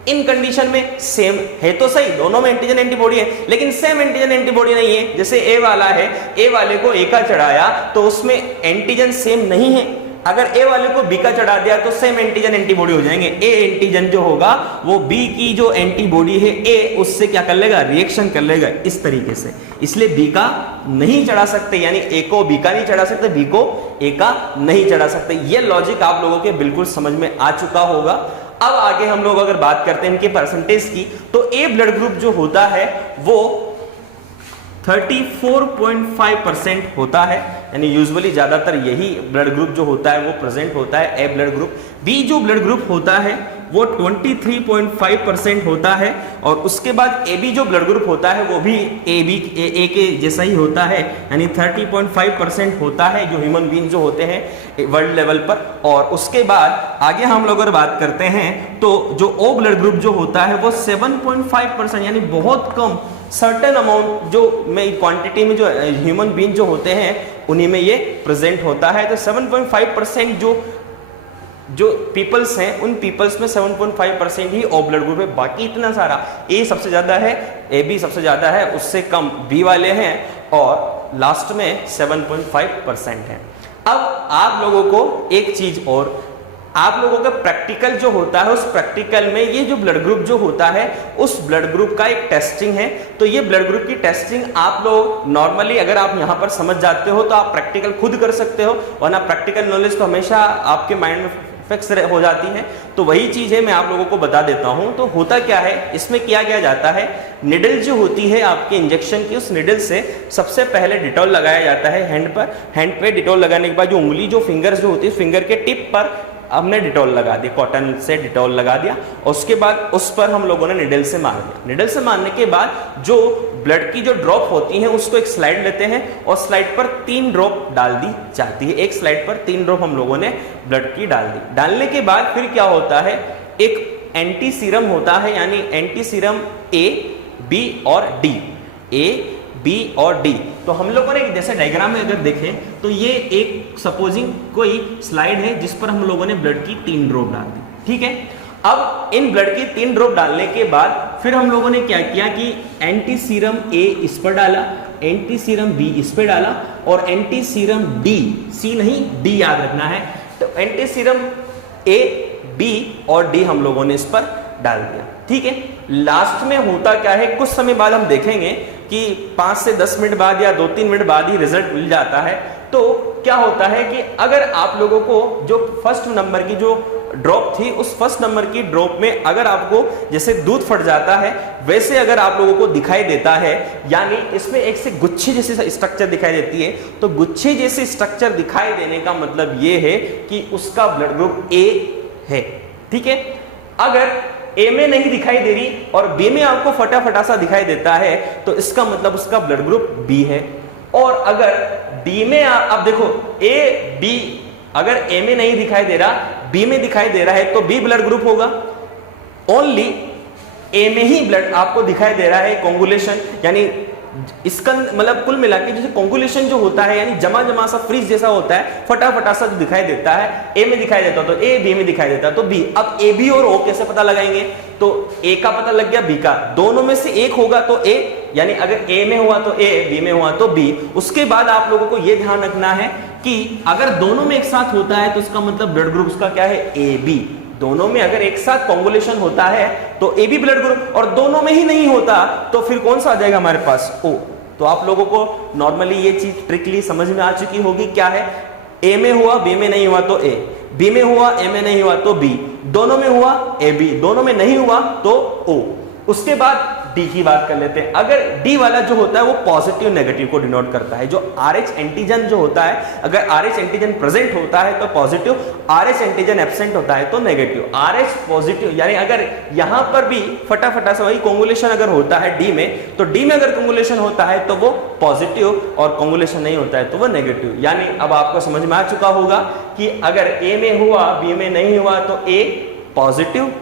इन कंडीशन में सेम है तो सही, दोनों में एंटीजन एंटीबॉडी है, लेकिन सेम एंटीजन एंटीबॉडी नहीं है। जैसे ए वाला है, ए वाले को ए का चढ़ाया तो उसमें एंटीजन सेम नहीं है, अगर ए वाले को बी का चढ़ा दिया तो सेम एंटीजन एंटीबॉडी हो जाएंगे। ए एंटीजन जो होगा वो बी की जो एंटीबॉडी है ए, उससे क्या कर लेगा, रिएक्शन कर लेगा इस तरीके से। इसलिए बी का नहीं चढ़ा सकते, यानी ए को बी का नहीं चढ़ा सकते, बी को ए का नहीं चढ़ा सकते। ये लॉजिक आप लोगों के बिल्कुल समझ में आ चुका होगा। अब आगे हम लोग अगर बात करते हैं इनके परसेंटेज की, तो ए ब्लड ग्रुप जो होता है वो 34.5% होता है, यानी यूजुअली ज्यादातर यही ब्लड ग्रुप जो होता है वो प्रेजेंट होता है, ए ब्लड ग्रुप। बी जो ब्लड ग्रुप होता है वो 23.5% होता है, और उसके बाद ए बी जो ब्लड ग्रुप होता है वो भी ए के जैसा ही होता है, यानी 30.5% होता है जो ह्यूमन बीइंग जो होते हैं वर्ल्ड लेवल पर। और उसके बाद आगे हम लोग अगर बात करते हैं तो जो ओ ब्लड ग्रुप जो होता है वो 7.5%, यानी बहुत कम, सर्टेन अमाउंट जो में क्वांटिटी में जो ह्यूमन बीइंग जो होते हैं उन्हीं में ये प्रेजेंट होता है। तो 7.5% जो पीपल्स हैं, उन पीपल्स में 7.5% ही ओ ब्लड ग्रुप है। बाकी इतना सारा, ए सबसे ज्यादा है, ए बी सबसे ज्यादा है, उससे कम बी वाले हैं, और लास्ट में 7.5% है। अब आप लोगों को एक चीज और, आप लोगों का प्रैक्टिकल जो होता है, उस प्रैक्टिकल में ये जो ब्लड ग्रुप जो होता है उस ब्लड ग्रुप का एक टेस्टिंग है। तो ये ब्लड ग्रुप की टेस्टिंग आप लोग नॉर्मली अगर आप यहाँ पर समझ जाते हो तो आप प्रैक्टिकल खुद कर सकते हो, वरना प्रैक्टिकल नॉलेज तो हमेशा आपके माइंड में फिक्स हो जाती है। तो वही चीज है, मैं आप लोगों को बता देता हूं। तो होता क्या है, इसमें किया जाता है, निडल जो होती है आपके इंजेक्शन की, उस निडल से सबसे पहले डिटॉल लगाया जाता है हैंड पर। हैंड पे डिटॉल लगाने के बाद जो उंगली, जो फिंगर्स जो होती है, फिंगर के टिप पर हमने डिटॉल लगा दिया, कॉटन से डिटॉल लगा दिया, और उसके बाद उस पर हम लोगों ने निडल से मार दिया। निडल से मारने के बाद जो ब्लड की जो ड्रॉप होती है उसको एक स्लाइड लेते हैं और स्लाइड पर 3 ड्रॉप डाल दी जाती है। एक स्लाइड पर 3 ड्रॉप हम लोगों ने ब्लड की डाल दी। डालने के बाद फिर क्या होता है, एक एंटी सीरम होता है, यानी एंटी सीरम ए, बी और डी, ए, बी और डी। तो हम लोगों ने जैसे डायग्राम में अगर देखें तो ये एक सपोजिंग कोई स्लाइड है जिस पर हम लोगों ने ब्लड की 3 ड्रॉप डाल दी, ठीक है। अब इन ब्लड की 3 ड्रॉप डालने के बाद फिर हम लोगों ने क्या किया कि एंटी सीरम ए इस पर डाला, एंटी सीरम बी इस पर डाला और एंटी सीरम डी, सी नहीं डी याद रखना है, तो एंटी सीरम ए, बी और डी हम लोगों ने इस पर डाल दिया, ठीक है। लास्ट में होता क्या है, कुछ समय बाद हम देखेंगे कि 5 से 10 मिनट बाद या 2-3 मिनट बाद ही रिजल्ट मिल जाता है। तो क्या होता है कि अगर आप लोगों को जो फर्स्ट नंबर की जो ड्रॉप थी, उस फर्स्ट नंबर की ड्रॉप में अगर आपको जैसे दूध फट जाता है वैसे अगर आप लोगों को दिखाई देता है, यानी इसमें एक से गुच्छे जैसी स्ट्रक्चर दिखाई देती है, तो गुच्छे जैसे स्ट्रक्चर दिखाई देने का मतलब ये है कि उसका ब्लड ग्रुप ए है, ठीक है। अगर ए में नहीं दिखाई दे रही और बी में आपको फटाफटा सा दिखाई देता है तो इसका मतलब उसका ब्लड ग्रुप बी है। और अगर डी में आप देखो ए बी, अगर ए में नहीं दिखाई दे रहा, बी में दिखाई दे रहा है तो बी ब्लड ग्रुप होगा। ओनली ए में ही ब्लड आपको दिखाई दे रहा है कोंगुलेशन, यानी इसका मतलब कुल मिला के जैसे कोंगुलेशन जो होता है यानी जमा जमा सा फ्रीज जैसा होता है, फटाफटा सा जो दिखाई देता है, ए में दिखाई देता तो ए, बी में दिखाई देता तो बी। अब ए बी और ओ कैसे पता लगाएंगे, तो ए का पता लग गया, बी का, दोनों में से एक होगा तो ए, यानी अगर ए में हुआ तो ए, बी में हुआ तो बी। उसके बाद आप लोगों को यह ध्यान रखना है कि अगर दोनों में एक साथ होता है तो इसका मतलब ब्लड ग्रुप उसका क्या है, ए बी। दोनों में अगर एक साथ कॉन्गुलेशन होता है तो ए बी ब्लड ग्रुप, और दोनों में ही नहीं होता तो फिर कौन सा आ जाएगा हमारे पास, ओ। तो आप लोगों को नॉर्मली ये चीज ट्रिकली समझ में आ चुकी होगी, क्या है, ए में हुआ बी में नहीं हुआ तो ए, बी में हुआ ए में नहीं हुआ तो बी, दोनों में हुआ ए बी, दोनों में नहीं हुआ तो ओ। उसके बाद डी की बात कर लेते हैं। अगर डी वाला जो होता है वो पॉजिटिव नेगेटिव को डिनोट करता है। जो RH एंटीजन जो होता है, अगर RH एंटीजन प्रेजेंट होता है तो पॉजिटिव, RH एंटीजन एब्सेंट होता है तो नेगेटिव। RH पॉजिटिव यानी अगर यहां पर भी फटाफटा से वही कोंगुलेशन अगर होता है डी में, तो डी में अगर कोंगुलेशन होता है तो वो पॉजिटिव और कोंगुलेशन नहीं होता है तो वो नेगेटिव। यानी अब आपको समझ में आ चुका होगा कि अगर ए में हुआ बी में नहीं हुआ तो ए पॉजिटिव,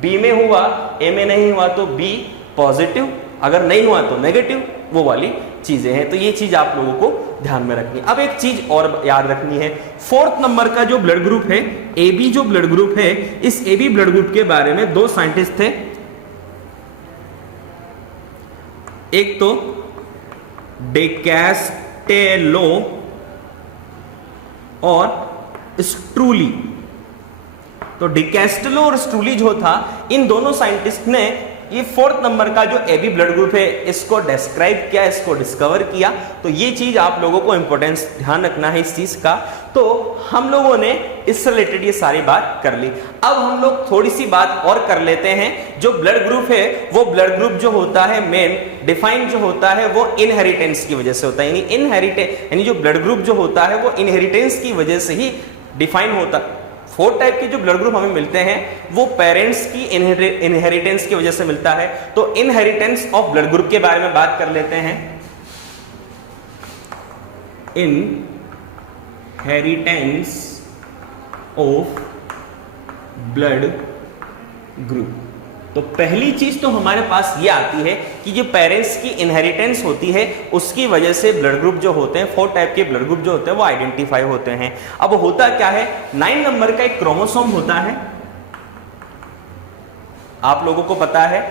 बी में हुआ ए में नहीं हुआ तो बी पॉजिटिव, अगर नहीं हुआ तो नेगेटिव, वो वाली चीजें हैं। तो ये चीज आप लोगों को ध्यान में रखनी है। अब एक चीज और याद रखनी है, 4th नंबर का जो ब्लड ग्रुप है, ए बी जो ब्लड ग्रुप है, इस ए बी ब्लड ग्रुप के बारे में 2 साइंटिस्ट थे, एक तो डेकास्टेलो और स्ट्रूली। तो डिकैस्टेलो और स्ट्रूली जो था, इन दोनों साइंटिस्ट ने ये 4th नंबर का जो एबी ब्लड ग्रुप है इसको डिस्क्राइब किया, इसको डिस्कवर किया। तो ये चीज आप लोगों को इंपॉर्टेंस ध्यान रखना है इस चीज का। तो हम लोगों ने इससे रिलेटेड ये सारी बात कर ली। अब हम लोग थोड़ी सी बात और कर लेते हैं। जो ब्लड ग्रुप है वो ब्लड ग्रुप जो होता है मेन डिफाइन जो होता है वो इनहेरिटेंस की वजह से होता है। यानी इनहेरिटेंस यानी जो ब्लड ग्रुप जो होता है वो इनहेरिटेंस की वजह से ही डिफाइन होता है। 4 टाइप के जो ब्लड ग्रुप हमें मिलते हैं वो पेरेंट्स की इनहेरिटेंस की वजह से मिलता है। तो इनहेरिटेंस ऑफ ब्लड ग्रुप के बारे में बात कर लेते हैं। Inheritance of blood group. तो पहली चीज तो हमारे पास ये आती है कि जो पेरेंट्स की इनहेरिटेंस होती है उसकी वजह से ब्लड ग्रुप जो होते हैं 4 टाइप के ब्लड ग्रुप जो होते हैं वो आइडेंटिफाई होते हैं। अब होता क्या है, 9 नंबर का एक क्रोमोसोम होता है, आप लोगों को पता है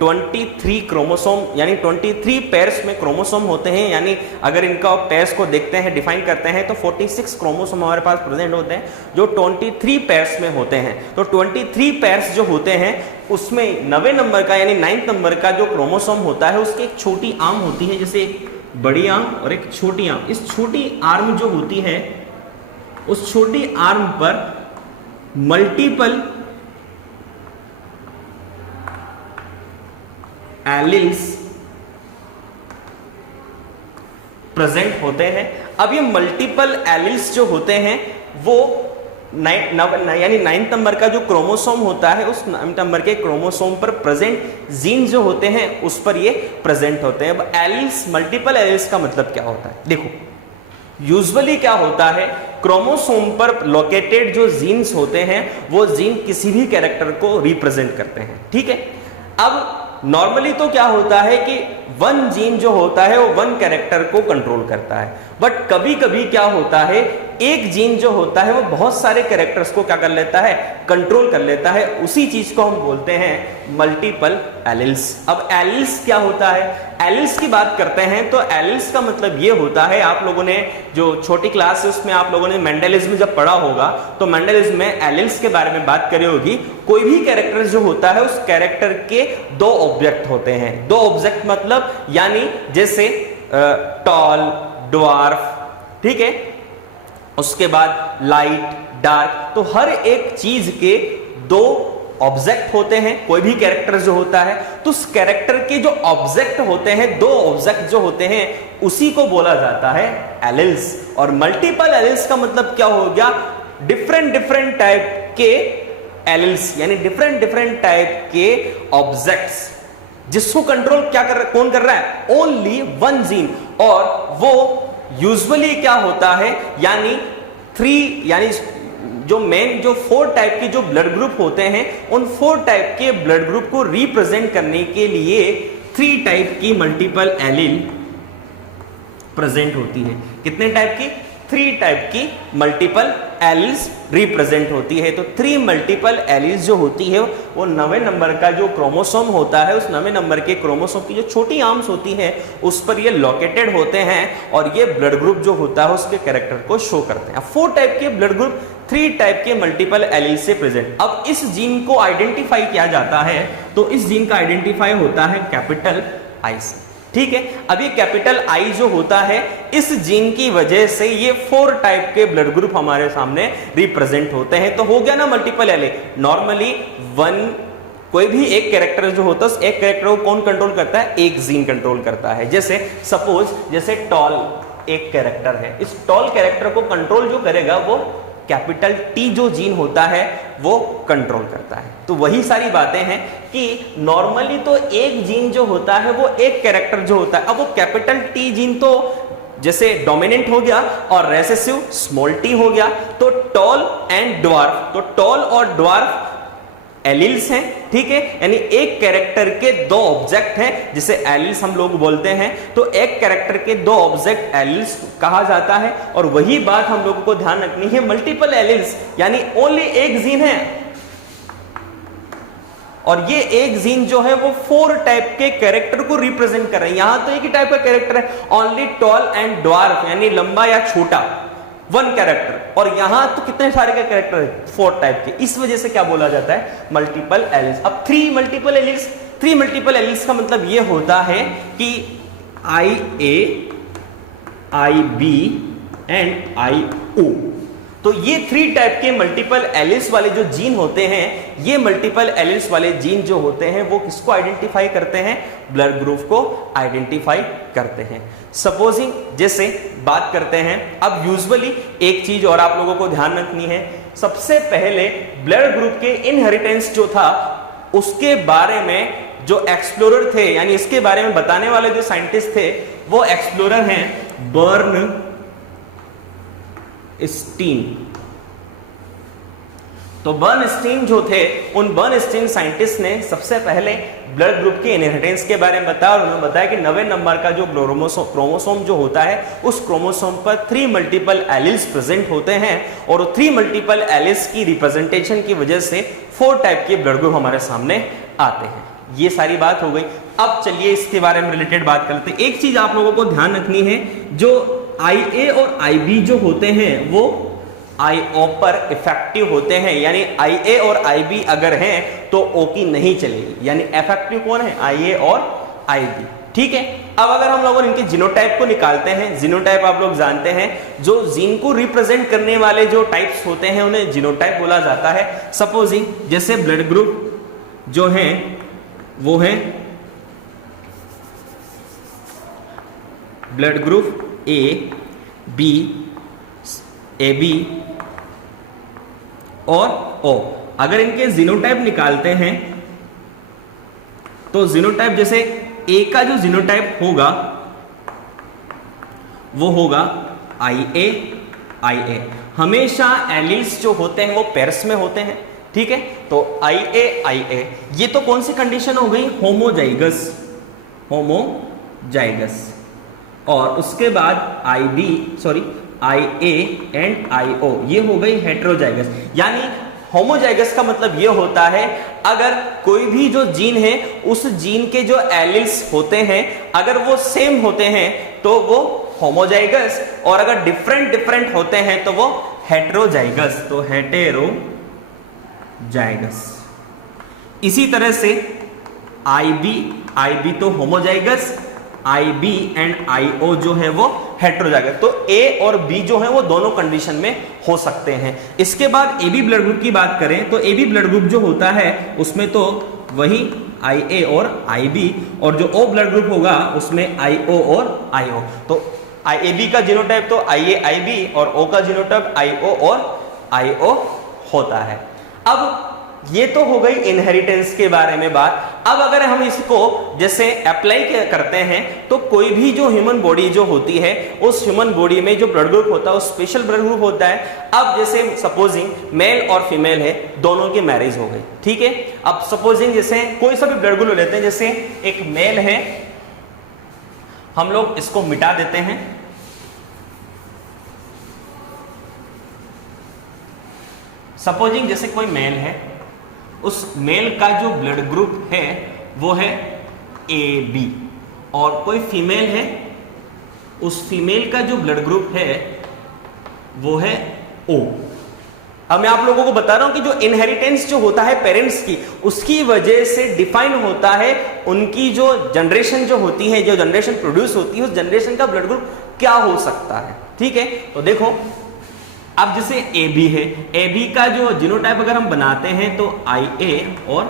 23 क्रोमोसोम यानी 23 पेयर्स में क्रोमोसोम होते हैं। यानी अगर इनका पेयर्स को देखते हैं डिफाइन करते हैं तो 46 क्रोमोसोम हमारे पास प्रेजेंट होते हैं जो 23 पेयर्स में होते हैं। तो 23 पेयर्स जो होते हैं उसमें 9वें नंबर का यानी 9th नंबर का जो क्रोमोसोम होता है उसकी एक छोटी आर्म होती है, जैसे एक बड़ी आर्म और एक छोटी आर्म। इस छोटी आर्म जो होती है उस छोटी आर्म पर मल्टीपल एलिल्स प्रेजेंट होते हैं। अब ये मल्टीपल एलिल्स जो होते हैं वो यानी 9th नंबर का जो क्रोमोसोम होता है उस 9th नंबर के क्रोमोसोम पर प्रेजेंट जीन जो होते हैं उस पर ये प्रेजेंट होते हैं। अब एलिल्स, मल्टीपल एलिल्स का मतलब क्या होता है? देखो यूजुअली क्या होता है, क्रोमोसोम पर लोकेटेड जो जीन्स होते हैं वो जीन किसी भी कैरेक्टर को रिप्रेजेंट करते हैं, ठीक है। अब नॉर्मली तो क्या होता है कि वन जीन जो होता है वो वन कैरेक्टर को कंट्रोल करता है, बट कभी कभी क्या होता है एक जीन जो होता है वो बहुत सारे कैरेक्टर्स को क्या कर लेता है, कंट्रोल कर लेता है। उसी चीज को हम बोलते हैं मल्टीपल एलिल्स। अब एलिल्स क्या होता है, एलिल्स की बात करते हैं तो एलिल्स का मतलब ये होता है, आप लोगों ने जो छोटी क्लास है उसमें आप लोगों ने मेंडलिज्म जब पढ़ा होगा तो मेंडलिज्म में एलिल्स के बारे में बात करी होगी। कोई भी कैरेक्टर जो होता है उस कैरेक्टर के दो ऑब्जेक्ट होते हैं। दो ऑब्जेक्ट मतलब यानी जैसे टॉल, ड्वार्फ, ठीक है, उसके बाद लाइट, डार्क, तो हर एक चीज के दो ऑब्जेक्ट होते हैं। कोई भी कैरेक्टर जो होता है तो उस कैरेक्टर के जो ऑब्जेक्ट होते हैं, दो ऑब्जेक्ट जो होते हैं, उसी को बोला जाता है एलिल्स। और मल्टीपल एलिल्स का मतलब क्या हो गया, डिफरेंट डिफरेंट टाइप के एलिल्स, यानी डिफरेंट डिफरेंट टाइप के ऑब्जेक्ट्स जिसको कंट्रोल क्या कर कौन कर रहा है, ओनली वन जीन। और वो यूजुअली क्या होता है, यानी जो मेन जो 4 टाइप के जो ब्लड ग्रुप होते हैं उन 4 टाइप के ब्लड ग्रुप को रिप्रेजेंट करने के लिए 3 टाइप की मल्टीपल एलील प्रेजेंट होती है। कितने टाइप की? 3 टाइप की मल्टीपल एलील्स रिप्रेजेंट होती है। तो 3 मल्टीपल एलील्स जो होती है वो 9वें नंबर का जो क्रोमोसोम होता है उस 9वें नंबर के क्रोमोसोम की जो छोटी आर्म्स होती है उस पर ये लोकेटेड होते हैं और ये ब्लड ग्रुप जो होता है उसके कैरेक्टर को शो करते हैं। 4 टाइप के ब्लड ग्रुप 3 टाइप के मल्टीपल एलील से प्रेजेंट। अब इस जीन को आइडेंटिफाई किया जाता है तो इस जीन का आइडेंटिफाई होता है कैपिटल आई से, ठीक है। अब ये कैपिटल आई जो होता है इस जीन की वजह से ये 4 टाइप के ब्लड ग्रुप हमारे सामने रिप्रेजेंट होते हैं। तो हो गया ना मल्टीपल एलील। नॉर्मली कोई भी एक कैरेक्टर जो होता है एक कैरेक्टर को कौन कंट्रोल करता है, एक जीन कंट्रोल करता है। जैसे सपोज जैसे टॉल एक कैरेक्टर है, इस टॉल कैरेक्टर को कंट्रोल जो करेगा वो कैपिटल टी जो जीन होता है वो कंट्रोल करता है। तो वही सारी बातें हैं कि नॉर्मली तो एक जीन जो होता है वो एक कैरेक्टर जो होता है, अब वो कैपिटल टी जीन तो जैसे डोमिनेंट हो गया और रेसेसिव स्मॉल टी हो गया। तो टॉल एंड ड्वार्फ, तो टॉल और ड्वार्फ एलिल्स हैं, ठीक है, यानी एक कैरेक्टर के 2 ऑब्जेक्ट हैं जिसे एलिल्स हम लोग बोलते हैं। तो एक कैरेक्टर के 2 ऑब्जेक्ट एलिल्स कहा जाता है। और वही बात हम लोगों को ध्यान रखनी है, मल्टीपल एलिल्स यानी ओनली एक जीन है और ये एक जीन जो है वो 4 टाइप के कैरेक्टर को रिप्रेजेंट कर रहे हैं। यहां तो एक ही टाइप का कैरेक्टर है, ओनली टॉल एंड ड्वार्फ यानी लंबा या छोटा, 1 कैरेक्टर। और यहां तो कितने सारे के कैरेक्टर है, 4 टाइप के। इस वजह से क्या बोला जाता है, मल्टीपल एलिल्स। अब 3 मल्टीपल एलिल्स, 3 मल्टीपल एलिल्स का मतलब यह होता है कि IA, IB एंड IO। तो ये 3 टाइप के मल्टीपल एलिल्स वाले जो जीन होते हैं, ये मल्टीपल एलिल्स वाले जीन जो होते हैं वो किसको आइडेंटिफाई करते हैं, ब्लड ग्रुप को आइडेंटिफाई करते हैं। सपोजिंग जैसे बात करते हैं, अब यूजुअली एक चीज और आप लोगों को ध्यान रखनी है, सबसे पहले ब्लड ग्रुप के इनहेरिटेंस जो था उसके बारे में जो एक्सप्लोरर थे, यानी इसके बारे में बताने वाले जो साइंटिस्ट थे वो एक्सप्लोरर हैं बर्नस्टीन। तो बर्नस्टीन जो थे, उन बर्नस्टीन साइंटिस्ट ने सबसे पहले ब्लड ग्रुप के इनहेरिटेंस के बारे में बताया और उन्होंने बताया कि 9वें नंबर का जो क्रोमोसोम जो होता है उस क्रोमोसोम पर 3 मल्टीपल एलिल्स प्रेजेंट होते हैं और 3 मल्टीपल एलिल्स की रिप्रेजेंटेशन की वजह से 4 टाइप के ब्लड ग्रुप हमारे सामने आते हैं। ये सारी बात हो गई। अब चलिए इसके बारे में रिलेटेड बात करते हैं। एक चीज आप लोगों को ध्यान रखनी है, जो IA और IB जो होते हैं वो IO पर इफेक्टिव होते हैं, यानी IA और IB अगर हैं तो O की नहीं चलेगी, यानी इफेक्टिव कौन है, IA और IB, ठीक है। अब अगर हम लोग इनके जीनोटाइप को निकालते हैं, जीनोटाइप आप लोग जानते हैं जो जीन को रिप्रेजेंट करने वाले जो टाइप्स होते हैं उन्हें जीनोटाइप बोला जाता है। सपोजिंग जैसे ब्लड ग्रुप जो हैं वो है ब्लड ग्रुप AB, और O। अगर इनके जीनोटाइप निकालते हैं तो जीनोटाइप जैसे A का जो जीनोटाइप होगा वो होगा IA IA। हमेशा एलील्स जो होते हैं वो पेयर्स में होते हैं, ठीक है। तो IA IA ये तो कौन सी कंडीशन हो गई, होमोजाइगस, होमोजाइगस। और उसके बाद IA एंड IO ये हो गई हेटेरोजाइगस। यानी होमोजाइगस का मतलब ये होता है अगर कोई भी जो जीन है उस जीन के जो एलील्स होते हैं अगर वो सेम होते हैं तो वो होमोजाइगस, और अगर डिफरेंट डिफरेंट होते हैं तो वो हेटेरोजाइगस। तो हेटेरोजाइगस। इसी तरह से IB तो होमोजाइगस, IB एंड IO जो है वो हेटेरोजाइगस। तो A और B जो है वो दोनों कंडीशन में हो सकते हैं। इसके बाद AB ब्लड ग्रुप की बात करें तो AB ब्लड ग्रुप जो होता है उसमें तो वही IA और IB, और जो O ब्लड ग्रुप होगा उसमें IO और IO। तो AB का जीनोटाइप तो IA IB और O का जीनोटाइप IO और IO होता है। अब ये तो हो गई इनहेरिटेंस के बारे में बात। अब अगर हम इसको जैसे अप्लाई करते हैं तो कोई भी जो ह्यूमन बॉडी जो होती है उस ह्यूमन बॉडी में जो ब्लड ग्रुप होता है वो स्पेशल ब्लड ग्रुप होता है। अब जैसे सपोजिंग मेल और फीमेल है, दोनों की मैरिज हो गई, ठीक है। अब सपोजिंग जैसे कोई सा भी ब्लड ग्रुप लेते हैं, जैसे एक मेल है, हम लोग इसको मिटा देते हैं, सपोजिंग जैसे कोई मेल है, उस मेल का जो ब्लड ग्रुप है वो है AB, और कोई फीमेल है, उस फीमेल का जो ब्लड ग्रुप है वो है O। अब मैं आप लोगों को बता रहा हूं कि जो इनहेरिटेंस जो होता है पेरेंट्स की, उसकी वजह से डिफाइन होता है उनकी जो जनरेशन जो होती है, जो जनरेशन प्रोड्यूस होती है, उस जनरेशन का ब्लड ग्रुप क्या हो सकता है, ठीक है। तो देखो अब जैसे AB है, AB का जो जीनोटाइप अगर हम बनाते हैं तो IA और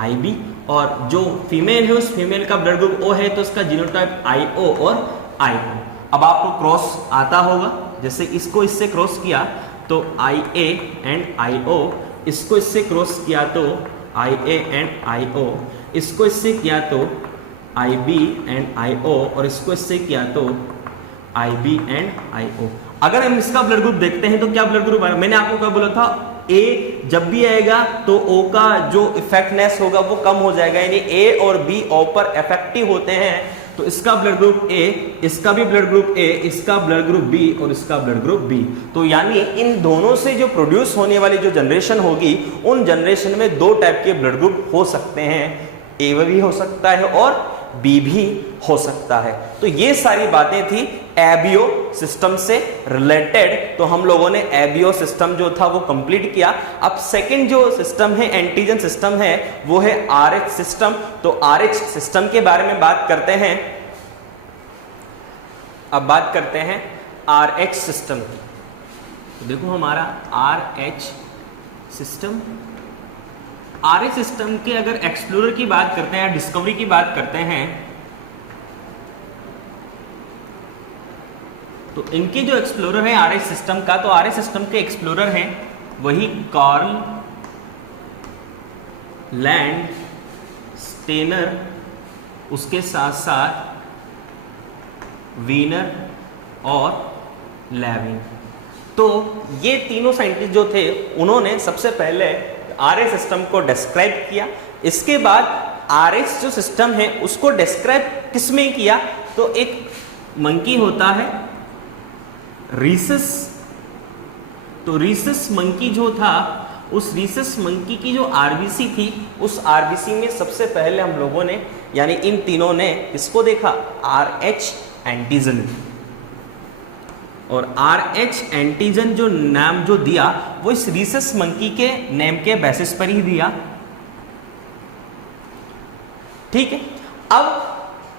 IB, और जो फीमेल है उस फीमेल का ब्लड ग्रुप O है तो उसका जीनोटाइप IO और IO। अब आपको क्रॉस आता होगा, जैसे इसको इससे क्रॉस किया तो IA एंड IO, इसको इससे क्रॉस किया तो IA एंड IO, इसको इससे किया तो IB एंड IO, और इसको इससे किया तो IB एंड IO। अगर हम इसका ब्लड ग्रुप देखते हैं तो क्या ब्लड ग्रुप आएगा, मैंने आपको क्या बोला था, A जब भी आएगा तो O का जो इफेक्टनेस होगा वो कम हो जाएगा, यानी A और B O पर इफेक्टिव होते हैं। तो इसका ब्लड ग्रुप A, इसका भी ब्लड ग्रुप A, इसका ब्लड ग्रुप B और इसका ब्लड ग्रुप B। तो यानी इन दोनों से जो प्रोड्यूस होने वाली जो जनरेशन होगी उन जनरेशन में दो टाइप के ब्लड ग्रुप हो सकते हैं, A भी हो सकता है और B भी हो सकता है। तो ये सारी बातें थी एबियो सिस्टम से रिलेटेड। तो हम लोगों ने एबियो सिस्टम जो था वो कंप्लीट किया। अब सेकंड जो सिस्टम है, एंटीजन सिस्टम है, वो है RH सिस्टम। तो RH सिस्टम के बारे में बात करते हैं। अब बात करते हैं RH सिस्टम की। तो देखो हमारा RH सिस्टम, RH सिस्टम के अगर एक्सप्लोरर की बात करते हैं, डिस्कवरी की बात करते हैं, तो इनके जो एक्सप्लोरर है RH सिस्टम का, तो RH सिस्टम के एक्सप्लोरर हैं वही कार्ल लैंड स्टेनर, उसके साथ साथ वीनर और लेविन। तो ये तीनों साइंटिस्ट जो थे उन्होंने सबसे पहले RH सिस्टम को डिस्क्राइब किया। इसके बाद RH जो सिस्टम है उसको डिस्क्राइब किसमें किया, तो एक मंकी होता है रीसस। तो रीसस मंकी जो था, उस रीसस मंकी की जो RBC थी, उस RBC में सबसे पहले हम लोगों ने, यानी इन तीनों ने इसको देखा, RH एंटीजन। और RH एंटीजन जो नाम जो दिया वो इस रीसस मंकी के नेम के बेसिस पर ही दिया, ठीक है। अब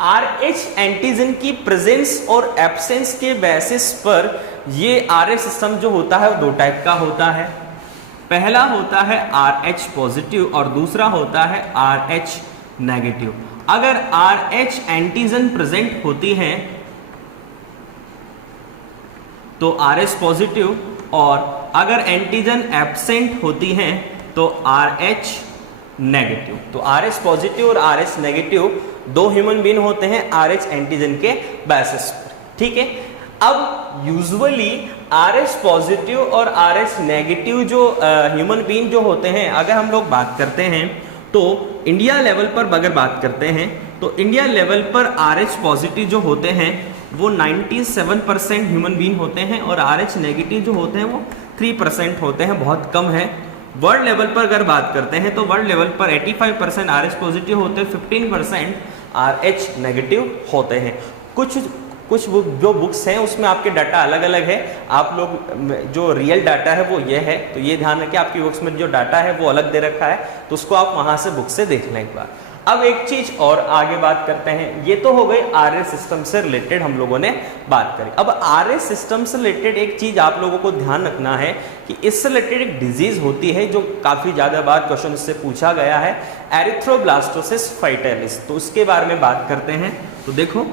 RH एंटीजन की प्रेजेंस और एब्सेंस के बेसिस पर ये RH सिस्टम जो होता है वो दो टाइप का होता है। पहला होता है RH पॉजिटिव और दूसरा होता है RH नेगेटिव। अगर RH एंटीजन प्रेजेंट होती है तो RH पॉजिटिव और अगर एंटीजन एब्सेंट होती हैं तो RH नेगेटिव। तो RH पॉजिटिव और RH नेगेटिव दो ह्यूमन बीइंग होते हैं RH एंटीजन के बेसिस पर, ठीक है। अब यूजुअली RH पॉजिटिव और RH नेगेटिव जो ह्यूमन बीइंग जो होते हैं, अगर हम लोग बात करते हैं तो इंडिया लेवल पर अगर बात करते हैं तो इंडिया लेवल पर RH पॉजिटिव जो होते हैं वो 97% ह्यूमन बीइंग होते हैं और RH नेगेटिव जो होते हैं वो 3% होते हैं, बहुत कम है। वर्ल्ड लेवल पर अगर बात करते हैं तो वर्ल्ड लेवल पर 85% RH पॉजिटिव होते हैं, 15% RH नेगेटिव होते हैं। कुछ जो बुक्स हैं उसमें आपके डाटा अलग अलग है, आप लोग जो रियल डाटा है वो ये है, तो ये ध्यान रखिए आपकी बुक्स में जो डाटा है वो अलग दे रखा है, तो उसको आप वहां से बुक से देख लें एक बार। अब एक चीज और आगे बात करते हैं, ये तो हो गई RS सिस्टम से रिलेटेड हम लोगों ने बात करी। अब RS सिस्टम से रिलेटेड एक चीज आप लोगों को ध्यान रखना है कि इससे रिलेटेड एक डिजीज होती है जो काफी ज्यादा बार क्वेश्चन से पूछा गया है, एरिथ्रोब्लास्टोसिस फैटालिस। तो उसके बारे में बात करते हैं। तो देखो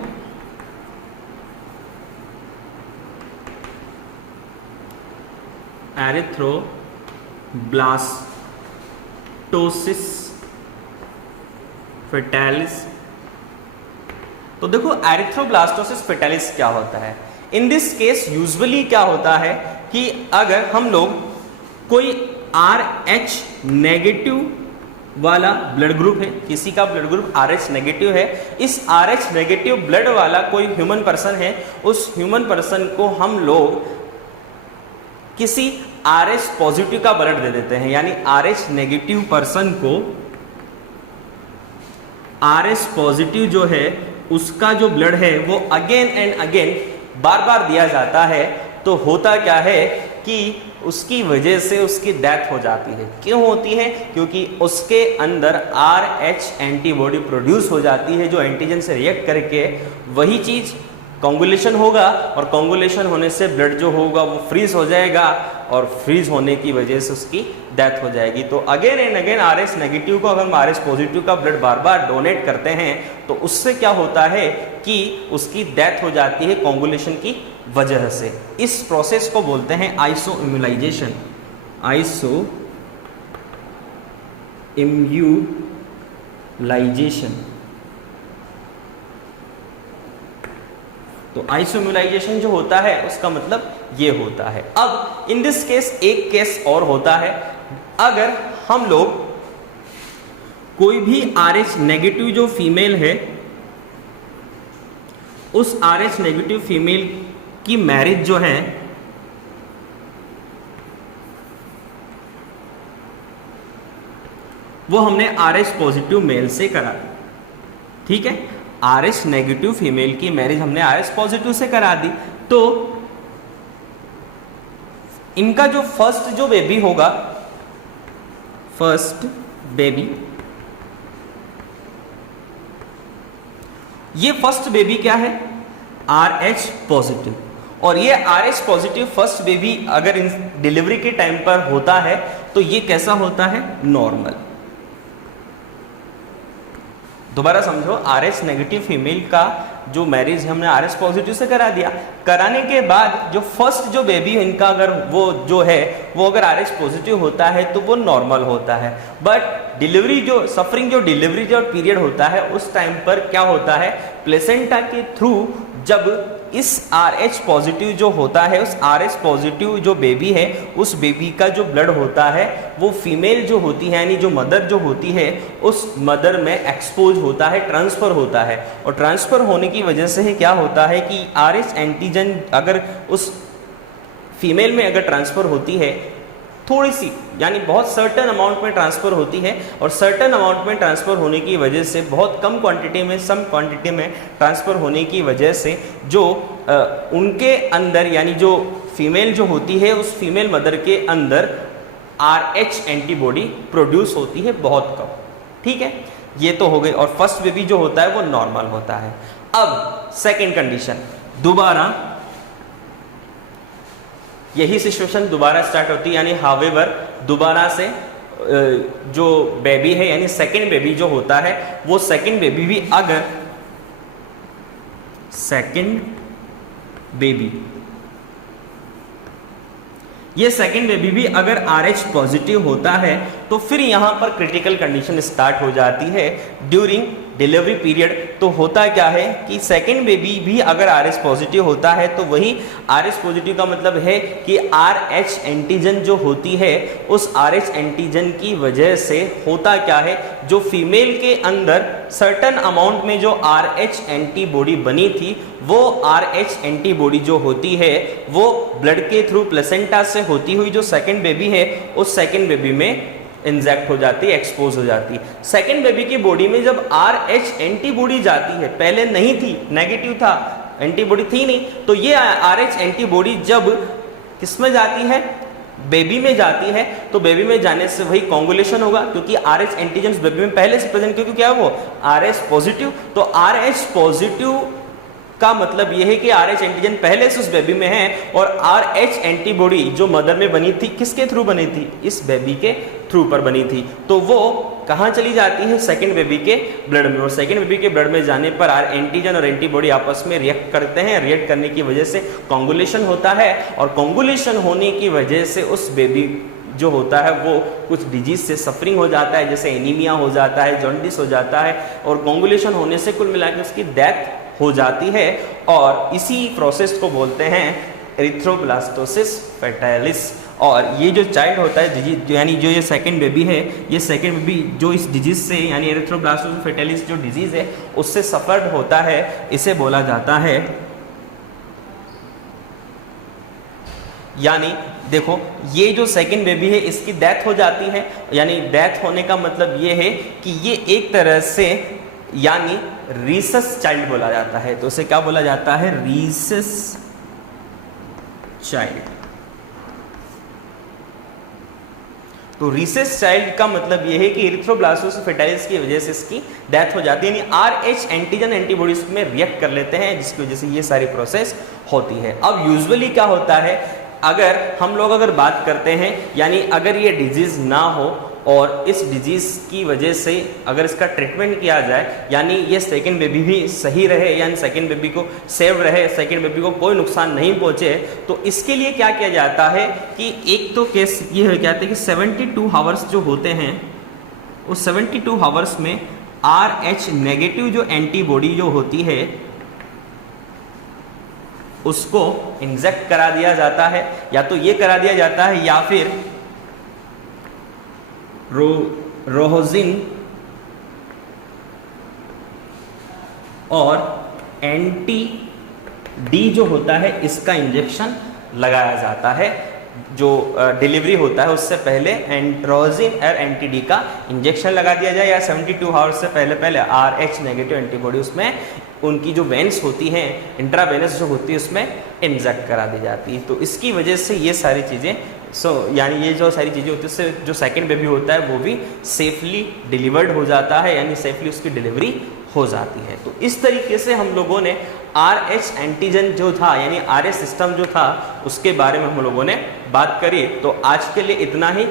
एरिथ्रोब्लास्टोसिस फैटालिस। तो देखो एरिथ्रोब्लास्टोसिस फैटालिस क्या होता है। इन दिस केस यूजुअली क्या होता है कि अगर हम लोग कोई RH नेगेटिव वाला ब्लड ग्रुप है, किसी का ब्लड ग्रुप RH नेगेटिव है, इस RH नेगेटिव ब्लड वाला कोई ह्यूमन पर्सन है, उस ह्यूमन पर्सन को हम लोग किसी RH पॉजिटिव का ब्लड दे देते हैं, यानी RH नेगेटिव पर्सन को RS पॉजिटिव जो है उसका जो ब्लड है वो अगेन एंड अगेन बार बार दिया जाता है। तो होता क्या है कि उसकी वजह से उसकी डेथ हो जाती है। क्यों होती है? क्योंकि उसके अंदर RH एंटीबॉडी प्रोड्यूस हो जाती है जो एंटीजन से रिएक्ट करके वही चीज कॉन्गुलेशन होगा, और कॉन्गुलेशन होने से ब्लड जो होगा वो फ्रीज हो जाएगा, और फ्रीज होने की वजह से उसकी डेथ हो जाएगी। तो again and again RS negative को अगर हम RS पॉजिटिव का ब्लड बार बार डोनेट करते हैं तो उससे क्या होता है कि उसकी डेथ हो जाती है कॉन्गुलेशन की वजह से। इस प्रोसेस को बोलते हैं आइसोइम्यूलाइजेशन। आइसोइम्यूलाइजेशन। तो आइसोइम्यूलाइजेशन जो होता है उसका मतलब ये होता है। अब इन दिस केस एक केस और होता है, अगर हम लोग कोई भी RH नेगेटिव जो फीमेल है उस RH नेगेटिव फीमेल की मैरिज जो है वो हमने RH पॉजिटिव मेल से करा, ठीक है। RH नेगेटिव फीमेल की मैरिज हमने RS पॉजिटिव से करा दी, तो इनका जो फर्स्ट जो बेबी होगा, फर्स्ट बेबी, ये फर्स्ट बेबी क्या है? RH positive. और ये RH पॉजिटिव फर्स्ट बेबी अगर इन डिलीवरी के टाइम पर होता है तो ये कैसा होता है? नॉर्मल। दोबारा समझो, RH नेगेटिव फीमेल का जो मैरिज हमने RS पॉजिटिव से करा दिया, कराने के बाद जो फर्स्ट जो बेबी इनका अगर वो जो है वो अगर RH पॉजिटिव होता है तो वो नॉर्मल होता है। बट डिलीवरी जो सफरिंग जो डिलीवरी जो पीरियड होता है उस टाइम पर क्या होता है, प्लेसेंटा के थ्रू जब इस RH पॉजिटिव जो होता है, उस RH पॉजिटिव जो बेबी है उस बेबी का जो ब्लड होता है वो फीमेल जो होती है यानी जो मदर जो होती है उस मदर में एक्सपोज होता है, ट्रांसफर होता है। और ट्रांसफर होने की वजह से क्या होता है कि RH एंटीजन अगर उस फीमेल में अगर ट्रांसफर होती है थोड़ी सी, यानी बहुत सर्टेन अमाउंट में ट्रांसफर होती है, और सर्टेन अमाउंट में ट्रांसफर होने की वजह से बहुत कम क्वांटिटी में सम क्वांटिटी में ट्रांसफर होने की वजह से जो उनके अंदर यानी जो फीमेल जो होती है उस फीमेल मदर के अंदर RH एंटीबॉडी प्रोड्यूस होती है बहुत कम, ठीक है। ये तो हो गई, और फर्स्ट बेबी जो होता है वो नॉर्मल होता है। अब सेकेंड कंडीशन, दोबारा यही सिचुएशन दोबारा स्टार्ट होती है, यानी हावेवर दोबारा से जो बेबी है यानी सेकेंड बेबी जो होता है वो सेकेंड बेबी भी अगर सेकेंड बेबी ये सेकेंड बेबी भी अगर RH पॉजिटिव होता है तो फिर यहाँ पर क्रिटिकल कंडीशन स्टार्ट हो जाती है ड्यूरिंग डिलीवरी पीरियड। तो होता क्या है कि सेकेंड बेबी भी अगर RH पॉजिटिव होता है तो वही RH पॉजिटिव का मतलब है कि RH एंटीजन जो होती है उस RH एंटीजन की वजह से होता क्या है, जो फीमेल के अंदर सर्टन अमाउंट में जो RH एंटीबॉडी बनी थी वो RH एंटीबॉडी जो होती है वो ब्लड के थ्रू प्लेसेंटा से होती हुई जो सेकेंड बेबी है उस सेकेंड बेबी में इंजेक्ट हो जाती है, एक्सपोज हो जाती है। सेकेंड बेबी की बॉडी में जब RH एंटीबॉडी जाती है, पहले नहीं थी, नेगेटिव था, एंटीबॉडी थी नहीं, तो ये RH एंटीबॉडी जब किस में जाती है, बेबी में जाती है, तो बेबी में जाने से वही कॉन्गुलेशन होगा क्योंकि RH एंटीजन बेबी में पहले से प्रेजेंट, क्योंकि क्या है वो RH पॉजिटिव। तो RH पॉजिटिव का मतलब यह है कि RH एंटीजन पहले से उस बेबी में है और RH एंटीबॉडी जो मदर में बनी थी किसके थ्रू बनी थी, इस बेबी के थ्रू पर बनी थी, तो वो कहाँ चली जाती है, सेकेंड बेबी के ब्लड में। और सेकेंड बेबी के ब्लड में जाने पर एंटीजन और एंटीबॉडी आपस में रिएक्ट करते हैं, रिएक्ट करने की वजह से कॉन्गुलेशन होता है और कॉन्गुलेशन होने की वजह से उस बेबी जो होता है वो कुछ डिजीज से सफरिंग हो जाता है, जैसे एनीमिया हो जाता है, जॉन्डिस हो जाता है और कॉन्गुलेशन होने से कुल मिलाकर उसकी डेथ हो जाती है और इसी प्रोसेस को बोलते हैं एरिथ्रोब्लास्टोसिस फेटालिस। और ये जो चाइल्ड होता है डिजीज, यानी जो ये सेकेंड बेबी है, ये सेकेंड बेबी जो इस डिजीज से यानी एरिथ्रोब्लास्टोसिस फेटालिस जो डिजीज है उससे सफर्ड होता है, इसे बोला जाता है, यानी देखो ये जो सेकेंड बेबी है इसकी डेथ हो जाती है, यानी डेथ होने का मतलब ये है कि ये एक तरह से यानी रीसस चाइल्ड बोला जाता है। तो उसे क्या बोला जाता है, रीसस चाइल्ड। तो रीसेस चाइल्ड का मतलब यह है कि एरिथ्रोब्लास्टोसिस फेटालिस की वजह से इसकी डेथ हो जाती है, यानी RH एंटीजन एंटीबॉडीज में रिएक्ट कर लेते हैं जिसकी वजह से ये सारी प्रोसेस होती है। अब यूजुअली क्या होता है, अगर हम लोग अगर बात करते हैं यानी अगर ये डिजीज ना हो और इस डिजीज की वजह से अगर इसका ट्रीटमेंट किया जाए, यानी ये सेकेंड बेबी भी सही रहे, यानी सेकेंड बेबी को सेव रहे, सेकेंड बेबी को कोई नुकसान नहीं पहुंचे, तो इसके लिए क्या किया जाता है कि एक तो केस ये हो जाता है कि 72 आवर्स जो होते हैं उस 72 आवर्स में RH नेगेटिव जो एंटीबॉडी जो होती है उसको इंजेक्ट करा दिया जाता है, या तो ये करा दिया जाता है या फिर रोहोजिन और एंटी डी जो होता है इसका इंजेक्शन लगाया जाता है। जो डिलीवरी होता है उससे पहले एंट्रोजिन और एंटी डी का इंजेक्शन लगा दिया जाए, या 72 आवर्स से पहले RH नेगेटिव एंटीबॉडी उसमें उनकी जो वेंस होती हैं इंट्रावेनस जो होती है उसमें इंजेक्ट करा दी जाती है। तो इसकी वजह से ये सारी चीज़ें यानी ये जो सारी चीज़ें होती है उससे जो सेकेंड बेबी होता है वो भी सेफली डिलीवर्ड हो जाता है, यानी सेफली उसकी डिलीवरी हो जाती है। तो इस तरीके से हम लोगों ने RH एंटीजन जो था यानी RH सिस्टम जो था उसके बारे में हम लोगों ने बात करी। तो आज के लिए इतना ही,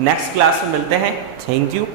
नेक्स्ट क्लास में मिलते हैं। Thank you.